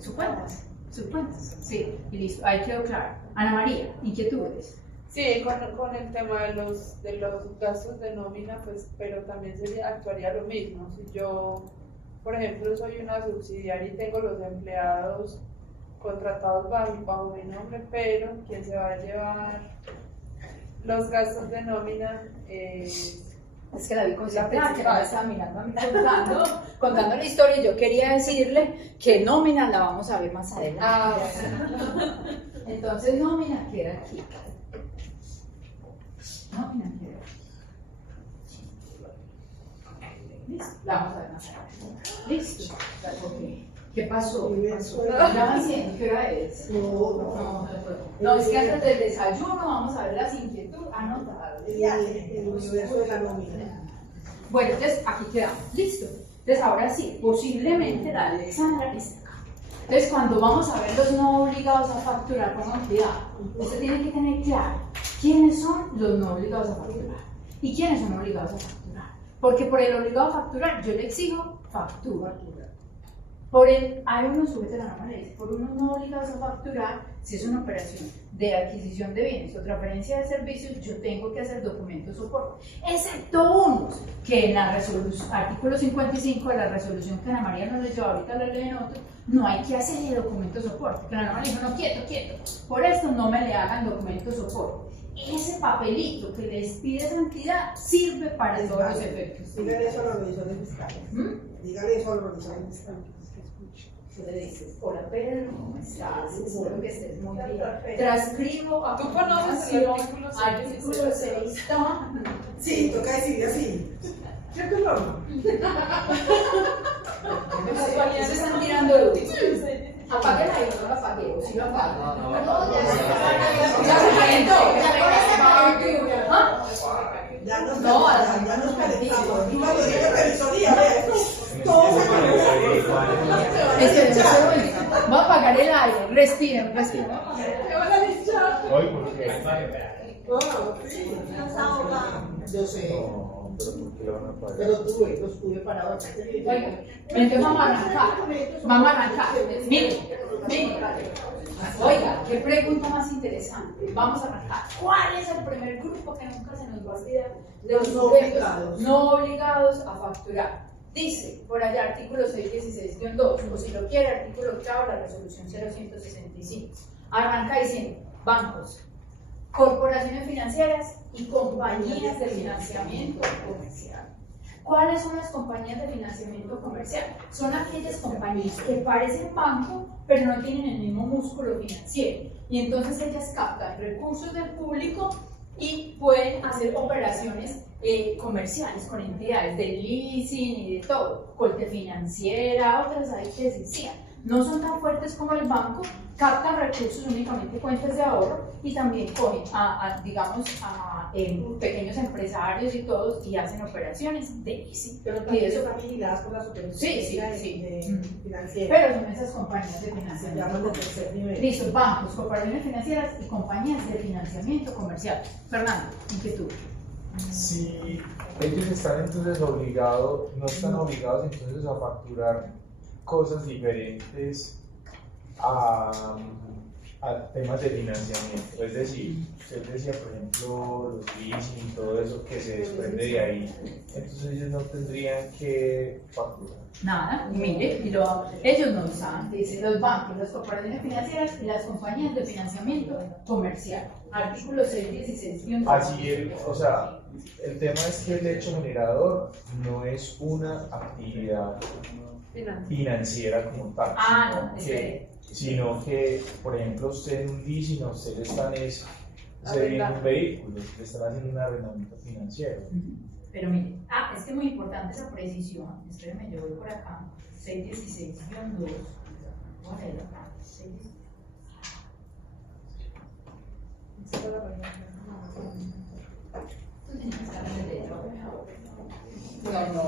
sí, y listo, ahí quedó claro. Ana María, ¿inquietudes? Sí, con el tema de los gastos de nómina, pues, pero también actuaría lo mismo. Si yo, por ejemplo, soy una subsidiaria y tengo los empleados contratados bajo mi nombre, pero quien se va a llevar los gastos de nómina es que la vi concentrada, que no estaba mirando a mí contando la historia, y yo quería decirle que nómina la vamos a ver más adelante. Entonces nómina queda aquí. Listo, la vamos a ver más adelante. Listo. Okay. ¿Qué pasó? ¿Ya van haciendo? ¿Qué hora es? No, es que antes del desayuno vamos a ver las inquietudes anotadas. El universo de la nómina. Bueno, entonces aquí quedamos. Listo. Entonces ahora sí, posiblemente la Alexandra está acá. Entonces cuando vamos a ver los no obligados a facturar, pongan cuidado. Usted tiene que tener claro quiénes son los no obligados a facturar y quiénes son obligados a facturar. Porque por el obligado a facturar yo le exijo factura. Hay unos sujetos a la norma le dice, por unos no obligados a facturar, si es una operación de adquisición de bienes o transferencia de servicios, yo tengo que hacer documentos soporte, excepto unos que en la resolución, artículo 55 de la resolución que Ana María nos leyó, ahorita lo leen otro, no hay que hacer el documento soporte, que la norma le dijo, no, quieto, por esto no me le hagan documento soporte. Ese papelito que les pide esa entidad sirve para todos los efectos. Dígale eso a los revisores fiscales. Dígale eso a los revisores fiscales. Tú le dices, hola Pedro, ¿cómo estás? Espero que estés muy bien. Transcribo a ¿Tú conoces el artículo 6? Sí, toca decirle así. ¿Cierto, Norma? Se están tirando de luz. Apáguela ahí, no la apagué, o si la apago. Ya se calentó. Ya nos calentamos. Y cuando diga revisoría, va a apagar el aire, respiren. Hoy, ¿por qué? Yo sé. No, pero ¿por qué lo van a pagar? Pero los tuve parados. Oiga, entonces vamos a arrancar. Miren. Oiga, qué pregunta más interesante. Vamos a arrancar. ¿Cuál es el primer grupo que nunca se nos va a olvidar de los sujetos no obligados a facturar? Dice, por allá, artículo 616-2, o si lo quiere, artículo 8 de la resolución 0165. Arranca diciendo, bancos, corporaciones financieras y compañías de financiamiento comercial. ¿Cuáles son las compañías de financiamiento comercial? Son aquellas compañías que parecen banco, pero no tienen el mismo músculo financiero. Y entonces ellas captan recursos del público y pueden hacer operaciones comerciales con entidades de leasing y de todo, corte financiera, otras ahí que decían. No son tan fuertes como el banco, captan recursos únicamente cuentas de ahorro y también cogen a pequeños empresarios y todos y hacen operaciones de leasing. Pero también están vigiladas por las operaciones financieras. Pero son esas compañías de financiamiento. Llaman de tercer nivel. Listo, bancos, corporaciones financieras y compañías de financiamiento comercial. Fernando, inquietud. Si ellos están entonces obligados, no están obligados entonces a facturar cosas diferentes a temas de financiamiento. Es decir, usted decía, por ejemplo, los leasing y todo eso que se desprende de ahí, entonces ellos no tendrían que facturar. Nada, mire, ellos no usan, dice, los bancos, las corporaciones financieras y las compañías de financiamiento comercial. Artículo 616. Así, o sea, el tema es que el hecho generador no es una actividad financiera como tal, sino que, por ejemplo, usted en un leasing, usted le están cediendo un vehículo, le están haciendo un arrendamiento financiero. Pero mire, es que es muy importante esa precisión. Espérenme, yo voy por acá. 616-2. ¿Cuál era? 616. No.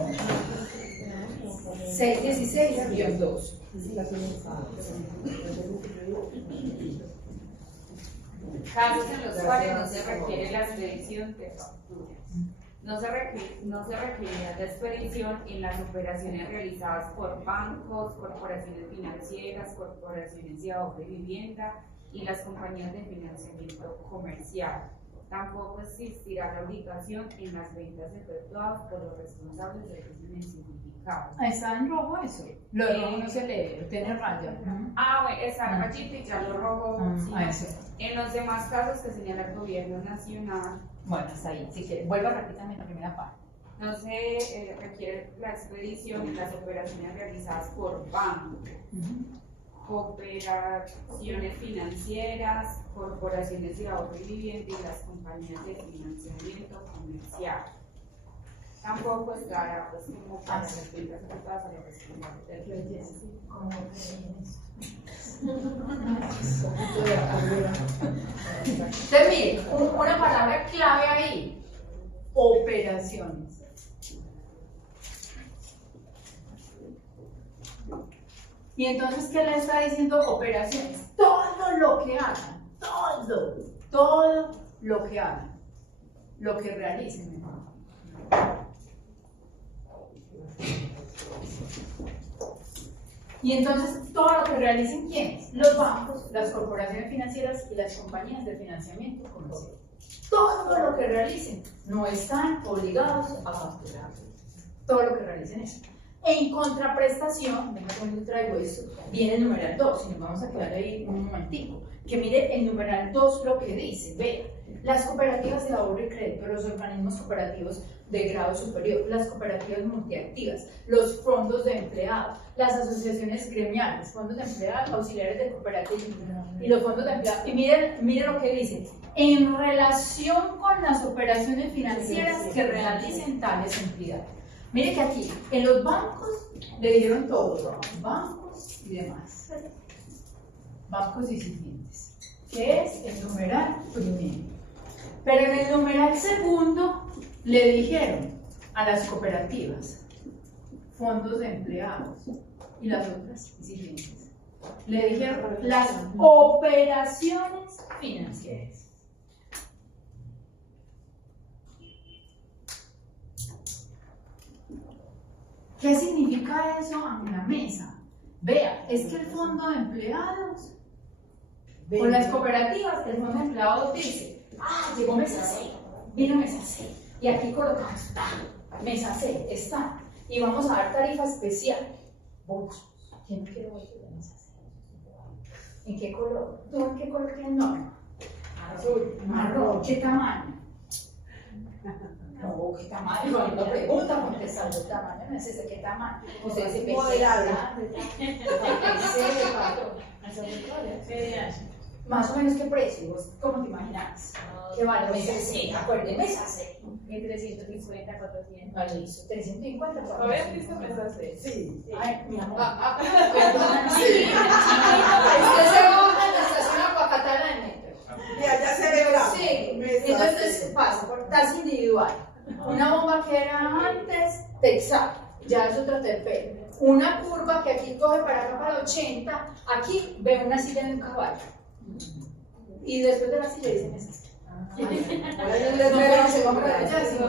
616-2. Casos en los cuales no se requiere la expedición de facturas. No se requerirá la expedición en las operaciones realizadas por bancos, corporaciones financieras, corporaciones de ahorro y vivienda y las compañías de financiamiento comercial. Tampoco existirá la obligación en las ventas efectuadas por los responsables del régimen simplificado. Está en rojo eso. Lo rojo no se lee, tiene raya. Bueno, está rayito y ya lo rojo. Sí. Eso. En los demás casos que señala el gobierno nacional, bueno, está ahí. Si quiere, vuelva rápidamente a la primera parte. no se requiere la expedición en las operaciones realizadas por bancos, operaciones financieras, corporaciones de ahorro y vivienda y las compañías de financiamiento comercial. Tampoco estará pues como para las ventas efectuadas a los responsables del régimen. Entonces, mire, una palabra clave ahí: operaciones. Y entonces, ¿qué le está diciendo operaciones? Todo lo que hagan, todo lo que hagan, lo que realicen. Y entonces, todo lo que realicen, ¿quiénes? Los bancos, las corporaciones financieras y las compañías de financiamiento comercial. Todo lo que realicen no están obligados a facturar. Todo lo que realicen eso. En contraprestación, venga, cuando traigo esto, viene el numeral 2, y nos vamos a quedar ahí un momentico. Que mire el numeral 2 lo que dice, vea, las cooperativas de ahorro y crédito, los organismos cooperativos de grado superior, las cooperativas multiactivas, los fondos de empleados, las asociaciones gremiales, fondos de empleados, auxiliares de cooperativas y los fondos de empleados. Y miren lo que dice, en relación con las operaciones financieras que realicen tales entidades. Mire que aquí, en los bancos, le dijeron todos, bancos y demás, bancos y siguientes, que es el numeral primero. Pero en el numeral segundo, le dijeron a las cooperativas, fondos de empleados y las otras siguientes. Le dijeron las operaciones financieras. ¿Qué significa eso en la mesa? Vea, es que el fondo de empleados o las cooperativas, el fondo de empleados dice, llegó mesa C, vino mesa C, y aquí colocamos mesa C, está, y vamos a dar tarifa especial. Vos, ¿quién no quiere volver a mesa C? ¿En qué color? ¿Tú en qué color tienes norma? Azul, marrón, ¿qué tamaño? No, ¿qué tamaño? Cuando pregunta, contestando el tamaño, no es ese, ¿qué tamaño? Usted se moderado. Más o menos, ¿qué precio? ¿Vos cómo te imaginas? ¿Qué vale? Mesa C, acuérdense, mesa C. En 350, 400. Vale, listo, 350, 400. ¿Habías visto mesa C? Sí. Ay, mi amor. Perdóname. Sí. Usted se baja en la estación Aguacatana del metro. Y allá se ve bravo. Sí, entonces pasa por tasa individual. Una bomba que era antes, Texaco, ya es otra terpel. Una curva que aquí coge para acá para 80, aquí ve una silla en un caballo. Y después de la silla dicen esas.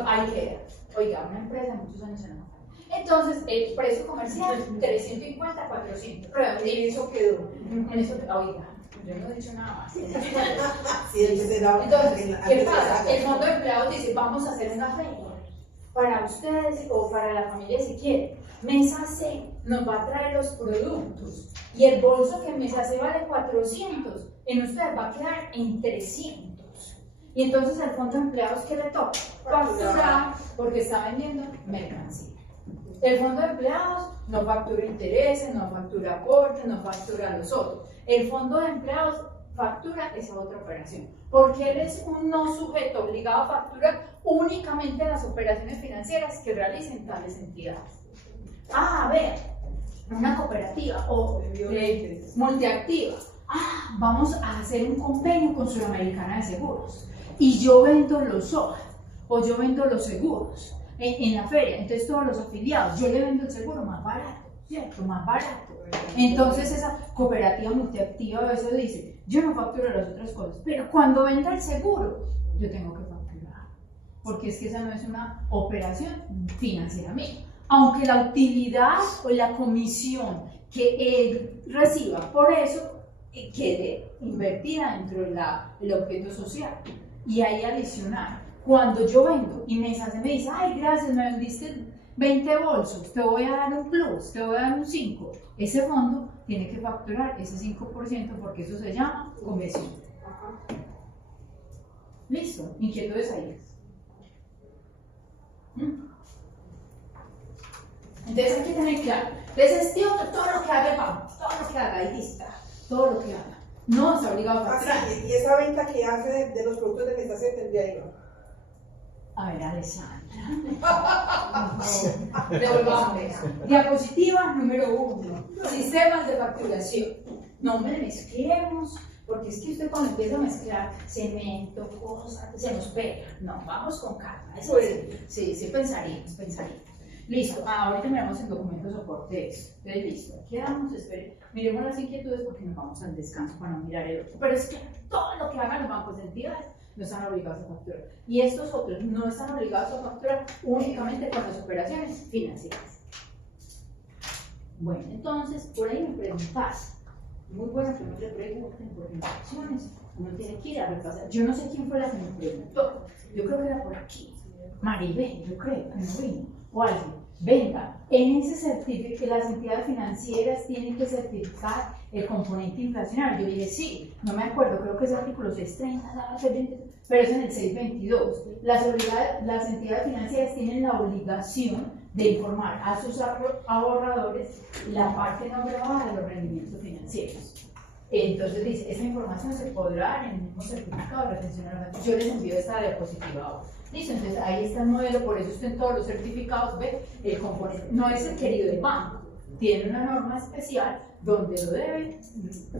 Ahí queda. Oiga, una empresa muchos años en la mafia. Entonces, el precio comercial, 350, 400. Y eso quedó. En eso, oiga, yo no he dicho nada más. Sí, Entonces, ¿qué pasa? El fondo de empleados dice, vamos a hacer una feria para ustedes o para la familia si quieren. Mesa C nos va a traer los productos y el bolso que Mesa C vale 400, en ustedes va a quedar en 300. Y entonces al fondo de empleados, ¿qué le toca? Facturar porque está vendiendo mercancía. El fondo de empleados no factura intereses, no factura aportes, no factura los otros. El fondo de empleados factura esa otra operación, porque él es un no sujeto obligado a facturar únicamente las operaciones financieras que realicen tales entidades. A ver, una cooperativa o multiactiva. Vamos a hacer un convenio con Sudamericana de Seguros y yo vendo los SOA o yo vendo los seguros en la feria. Entonces todos los afiliados, yo le vendo el seguro más barato, ¿cierto? Más barato. Entonces esa cooperativa multiactiva a veces dice, yo no facturo las otras cosas, pero cuando venda el seguro, yo tengo que facturar, porque es que esa no es una operación financiera mía. Aunque la utilidad o la comisión que él reciba por eso quede invertida dentro del objeto social. Y ahí adicional, cuando yo vendo y Mesa C me dice, ay, gracias, me vendiste 20 bolsos, te voy a dar un plus, te voy a dar un 5, ese fondo tiene que facturar ese 5% porque eso se llama comisión. ¿Listo? ¿Inquietudes ahí? Entonces hay que tener claro, entonces todo lo que haga el banco, todo lo que haga, ahí está, todo lo que haga, no está obligado a facturar. Y esa venta que hace de los productos de Mesa C tendría ahí, ¿no? A ver, Alessandra. Devolvamos. Diapositiva número 1. Sistemas de facturación. No me mezclemos, porque es que usted cuando empieza a mezclar cemento, cosas, se nos pega. No, vamos con calma. Eso sí, pensaríamos. Listo, ahorita miramos el documento de soporte de eso. Entonces, listo, aquí quedamos, esperen. Miremos las inquietudes porque nos vamos al descanso para no mirar el otro. Pero es que todo lo que hagan los bancos de entidades no están obligados a facturar. Y estos otros no están obligados a facturar únicamente con las operaciones financieras. Bueno, entonces, por ahí me preguntas. Muy bueno que no te pregunten por instrucciones. Uno tiene que ir a repasar. Yo no sé quién fue la que me preguntó. Yo creo que era por aquí. Maribel, yo creo que no vino. O alguien. Venga, en ese certificado, las entidades financieras tienen que certificar el componente inflacionario. Yo dije, sí, no me acuerdo, creo que es el artículo 630, pero es en el 622. Las entidades financieras tienen la obligación de informar a sus ahorradores la parte no grabada de los rendimientos financieros. Entonces dice, esa información se podrá dar en el mismo certificado de retención a los datos. Yo les envío esta diapositiva ahora. Listo, entonces ahí está el modelo, por eso usted en todos los certificados ve el componente. No es el querido del banco, tiene una norma especial donde lo debe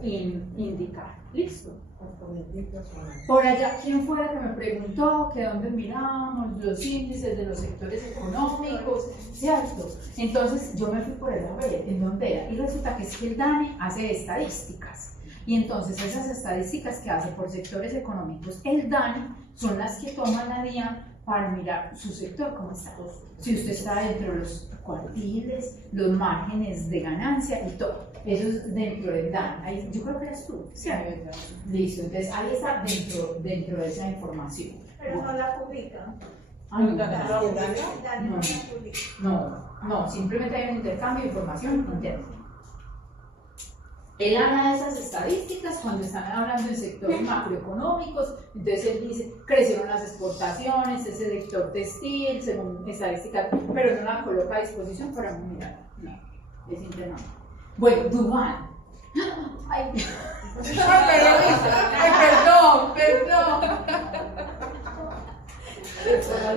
indicar. Listo. Por allá, ¿quién fue la que me preguntó que dónde mirábamos los índices de los sectores económicos? ¿Cierto? Entonces yo me fui por allá a ver en dónde era y resulta que es que el DANE hace estadísticas. Y entonces esas estadísticas que hace por sectores económicos el DANE son las que toma la DIAN para mirar su sector, cómo está. Si usted está dentro de los cuartiles, los márgenes de ganancia y todo. Eso es dentro del DAN. Ahí, yo creo que eres tú. Sí. Listo, entonces ahí está dentro de esa información. Pero no la publican. No, simplemente hay un intercambio de información interna. Él habla de esas estadísticas cuando están hablando de sectores macroeconómicos, entonces él dice, crecieron las exportaciones, ese sector textil, según estadísticas, pero no la coloca a disposición para mirar. No, es interno. Bueno, Dubán. Ay, perdón.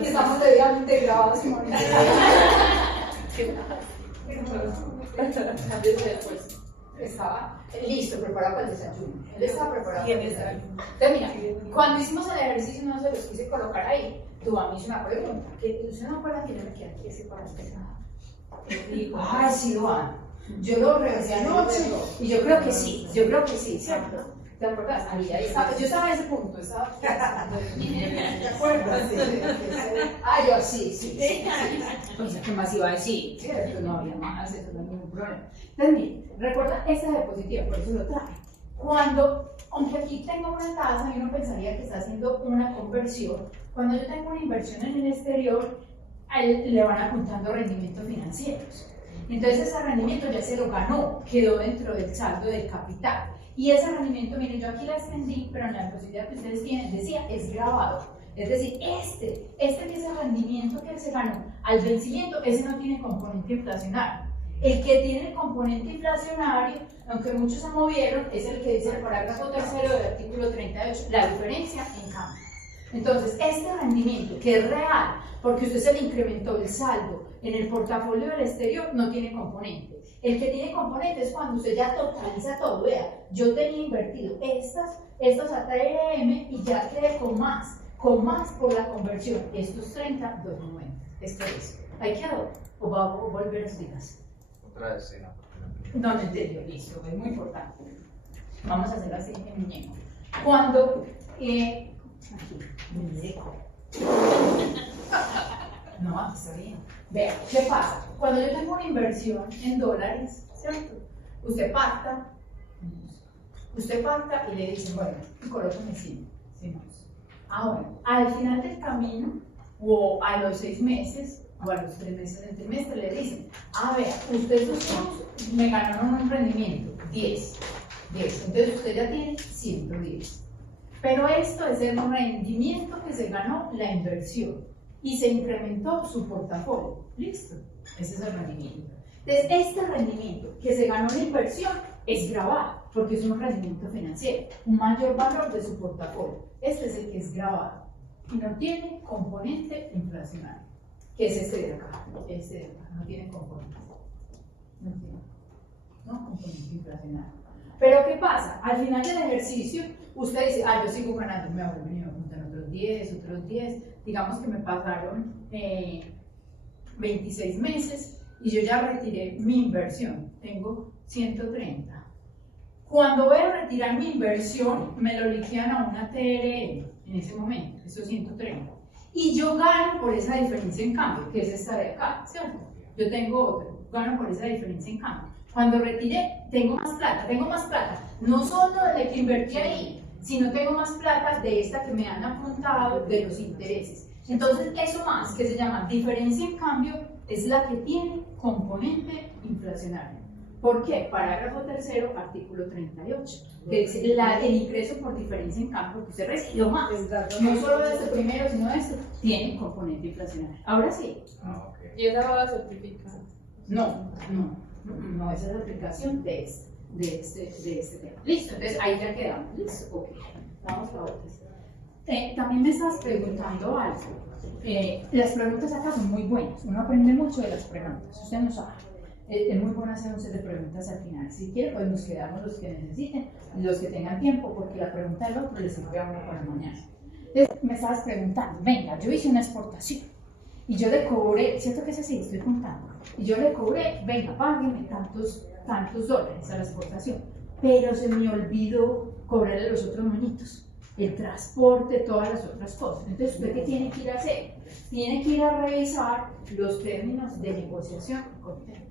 Estamos debidamente grabados. Después. Estaba listo, preparado para el desayuno. Él estaba preparado para el desayuno. Entonces, mira, cuando hicimos el ejercicio, no se los quise colocar ahí. Tú a mí hizo una pregunta. Que usted no acuerda que yo me quedé aquí así para empezar. Y digo, sí, Duan. Yo lo revisé anoche y yo creo que sí, ¿cierto? ¿Te acuerdas? Ahí estaba, yo estaba en ese punto, estaba. ¿Te acuerdas? Yo sí. Pues, ¿qué más iba a decir? ¿Cierto? No había más, eso no hay ningún problema. Entonces, miren, recuerda, esta diapositiva, por eso lo traje. Cuando, aunque aquí tengo una tasa y uno pensaría que está haciendo una conversión, cuando yo tengo una inversión en el exterior, a él le van apuntando rendimientos financieros. Entonces ese rendimiento ya se lo ganó, quedó dentro del saldo del capital. Y ese rendimiento, miren, yo aquí la extendí, pero en la diapositiva que ustedes tienen, decía, es grabado. Es decir, este que es el rendimiento que se ganó al vencimiento, ese no tiene componente inflacionario. El que tiene el componente inflacionario, aunque muchos se movieron, es el que dice el parágrafo tercero del artículo 38, la diferencia en cambio. Entonces, este rendimiento, que es real, porque usted se le incrementó el saldo en el portafolio del exterior, no tiene componente. El que tiene componente es cuando usted ya totaliza todo. Vea, yo tenía invertido estas a TRM y ya quedé con más por la conversión. Estos 30, 2.90. Esto es. ¿Ahí quedó? ¿O va a volver a explicarse? Otra vez, sí, No, me entendió, listo, es muy importante. Vamos a hacer así en muñeco. Cuando, aquí, muñeco. No, aquí está bien. Vea, ¿qué pasa? Cuando yo tengo una inversión en dólares, ¿cierto? Usted pacta y le dicen, bueno, colóqueme 100. Ahora, al final del camino, o a los 6 meses, o a los 3 meses del trimestre, le dicen, vea, ustedes me ganaron un rendimiento, 10. Entonces usted ya tiene 110. Pero esto es el rendimiento que se ganó la inversión y se incrementó su portafolio. ¿Listo? Ese es el rendimiento. Entonces, este rendimiento que se ganó la inversión es grabado, porque es un rendimiento financiero, un mayor valor de su portafolio. Este es el que es grabado y no tiene componente inflacionario, que es este de acá. Este de acá no tiene componente. No componente inflacionario. Pero ¿qué pasa? Al final del ejercicio, usted dice, yo sigo ganando, me voy a venir a juntar otros 10, digamos que me pasaron 26 meses y yo ya retiré mi inversión, tengo 130. Cuando voy a retirar mi inversión, me lo liquidan a una TRM en ese momento, esos 130. Y yo gano por esa diferencia en cambio, que es esta de acá, ¿cierto? Yo tengo otro, gano por esa diferencia en cambio. Cuando retiré, tengo más plata, no solo de la que invertí ahí, sino tengo más plata de esta que me han apuntado de los intereses. Entonces, eso más, que se llama diferencia en cambio, es la que tiene componente inflacionario. ¿Por qué? Parágrafo tercero, artículo 38, que dice el ingreso por diferencia en cambio, que usted recibió más, no solo de este primero, sino de este, tiene componente inflacionario. Ahora sí. ¿Y esa va a certificar? No, esa es la aplicación de este tema. Listo, entonces ahí ya quedamos. Listo, ok. Vamos a otra. También me estás preguntando algo. Las preguntas acá son muy buenas. Uno aprende mucho de las preguntas. Usted no sabe. Es muy bueno hacer un set de preguntas al final. Si quiere, pues nos quedamos los que necesiten, los que tengan tiempo, porque la pregunta del otro le sirve a uno para mañana. Entonces, me estabas preguntando, venga, yo hice una exportación y yo le cobré, ¿cierto que es así? Estoy contando. Y yo le cobré, venga, págueme tantos dólares a la exportación, pero se me olvidó cobrarle los otros moñitos, el transporte, todas las otras cosas. Entonces, ¿usted qué tiene que ir a hacer? Tiene que ir a revisar los términos de negociación con él.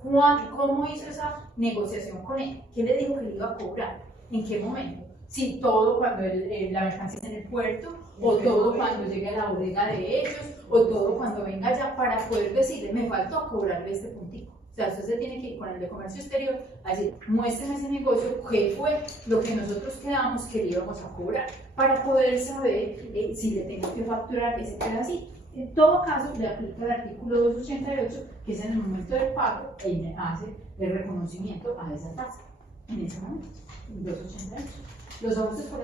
¿Cómo hizo esa negociación con él? ¿Qué le dijo que le iba a cobrar? ¿En qué momento? Si todo cuando la mercancía está en el puerto, o todo cuando llegue a la bodega de ellos, o todo cuando venga ya, para poder decirle, me faltó cobrarle este puntico. O sea, usted se tiene que ir con el de comercio exterior a decir, muéstrame ese negocio, qué fue lo que nosotros quedamos que le íbamos a cobrar, para poder saber si le tengo que facturar ese pedacito. En todo caso, le aplica el artículo 288, que es en el momento del pago, y hace el reconocimiento a esa tasa. En ese momento, 288. Los ajustes por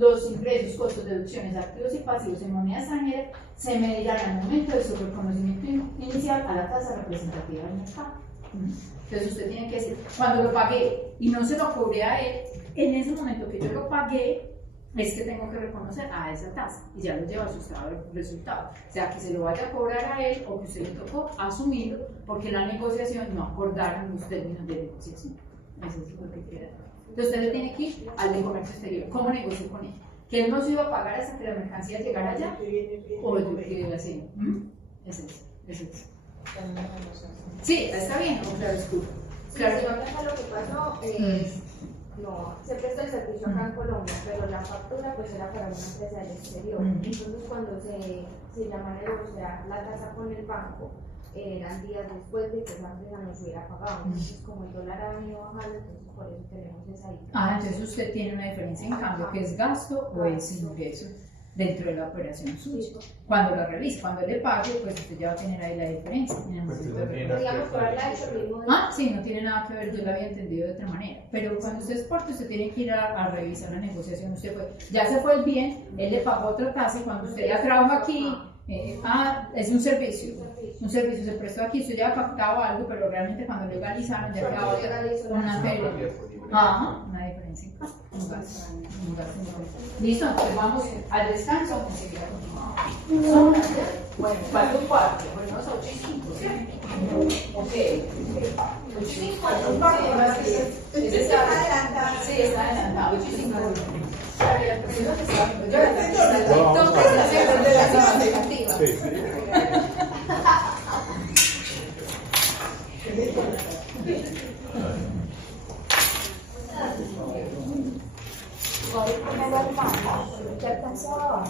los ingresos, costos, deducciones, activos y pasivos en moneda extranjera se medirán al momento de su reconocimiento inicial a la tasa representativa del mercado. Entonces usted tiene que decir, cuando lo pagué y no se lo cobré a él, en ese momento que yo lo pagué, es que tengo que reconocer a esa tasa y ya lo lleva a su estado de resultado. O sea, que se lo vaya a cobrar a él o que usted le tocó asumirlo porque la negociación no acordaron los términos de negociación. Eso es lo que queda. Entonces usted le tiene que ir al de comercio exterior. ¿Cómo negocio con él? ¿Que él no se iba a pagar hasta que la mercancía llegara allá? ¿O yo qué así? Es eso, es eso. Sí, está bien, o claro, escudo. Claro, si no acá lo que pasó es, no, se presta el servicio acá en Colombia, pero la factura pues era para una empresa del exterior. Entonces cuando se llaman a negociar la tasa con el banco, eran días después de que esa empresa nos hubiera pagado. Entonces como el dólar ha venido bajando, entonces por eso tenemos esa diferencia. Entonces usted tiene una diferencia en cambio, que es gasto o es ingreso dentro de la operación suya. Cuando lo revise, cuando le pague, pues usted ya va a tener ahí la diferencia. Digamos que haberla hecho el mismo día. Sí, no tiene nada que ver, yo lo había entendido de otra manera. Pero cuando usted exporta, usted tiene que ir a revisar la negociación. Usted fue, ya se fue el bien, él le pagó otra tasa y cuando usted ya trabaja aquí, es un servicio se prestó aquí, usted ya ha pactado algo, pero realmente cuando legalizaron ya quedaba una diferencia en caso, un gasto. Listo, entonces vamos al descanso, enseguida continuamos. Son las 10, bueno, 4:04, volvemos a 8:05, ¿sí? Ok, 8:05, ese está adelantado. Sí, está adelantado, 8:05. Voy a ponerlo al mapa, ya alcanzaba.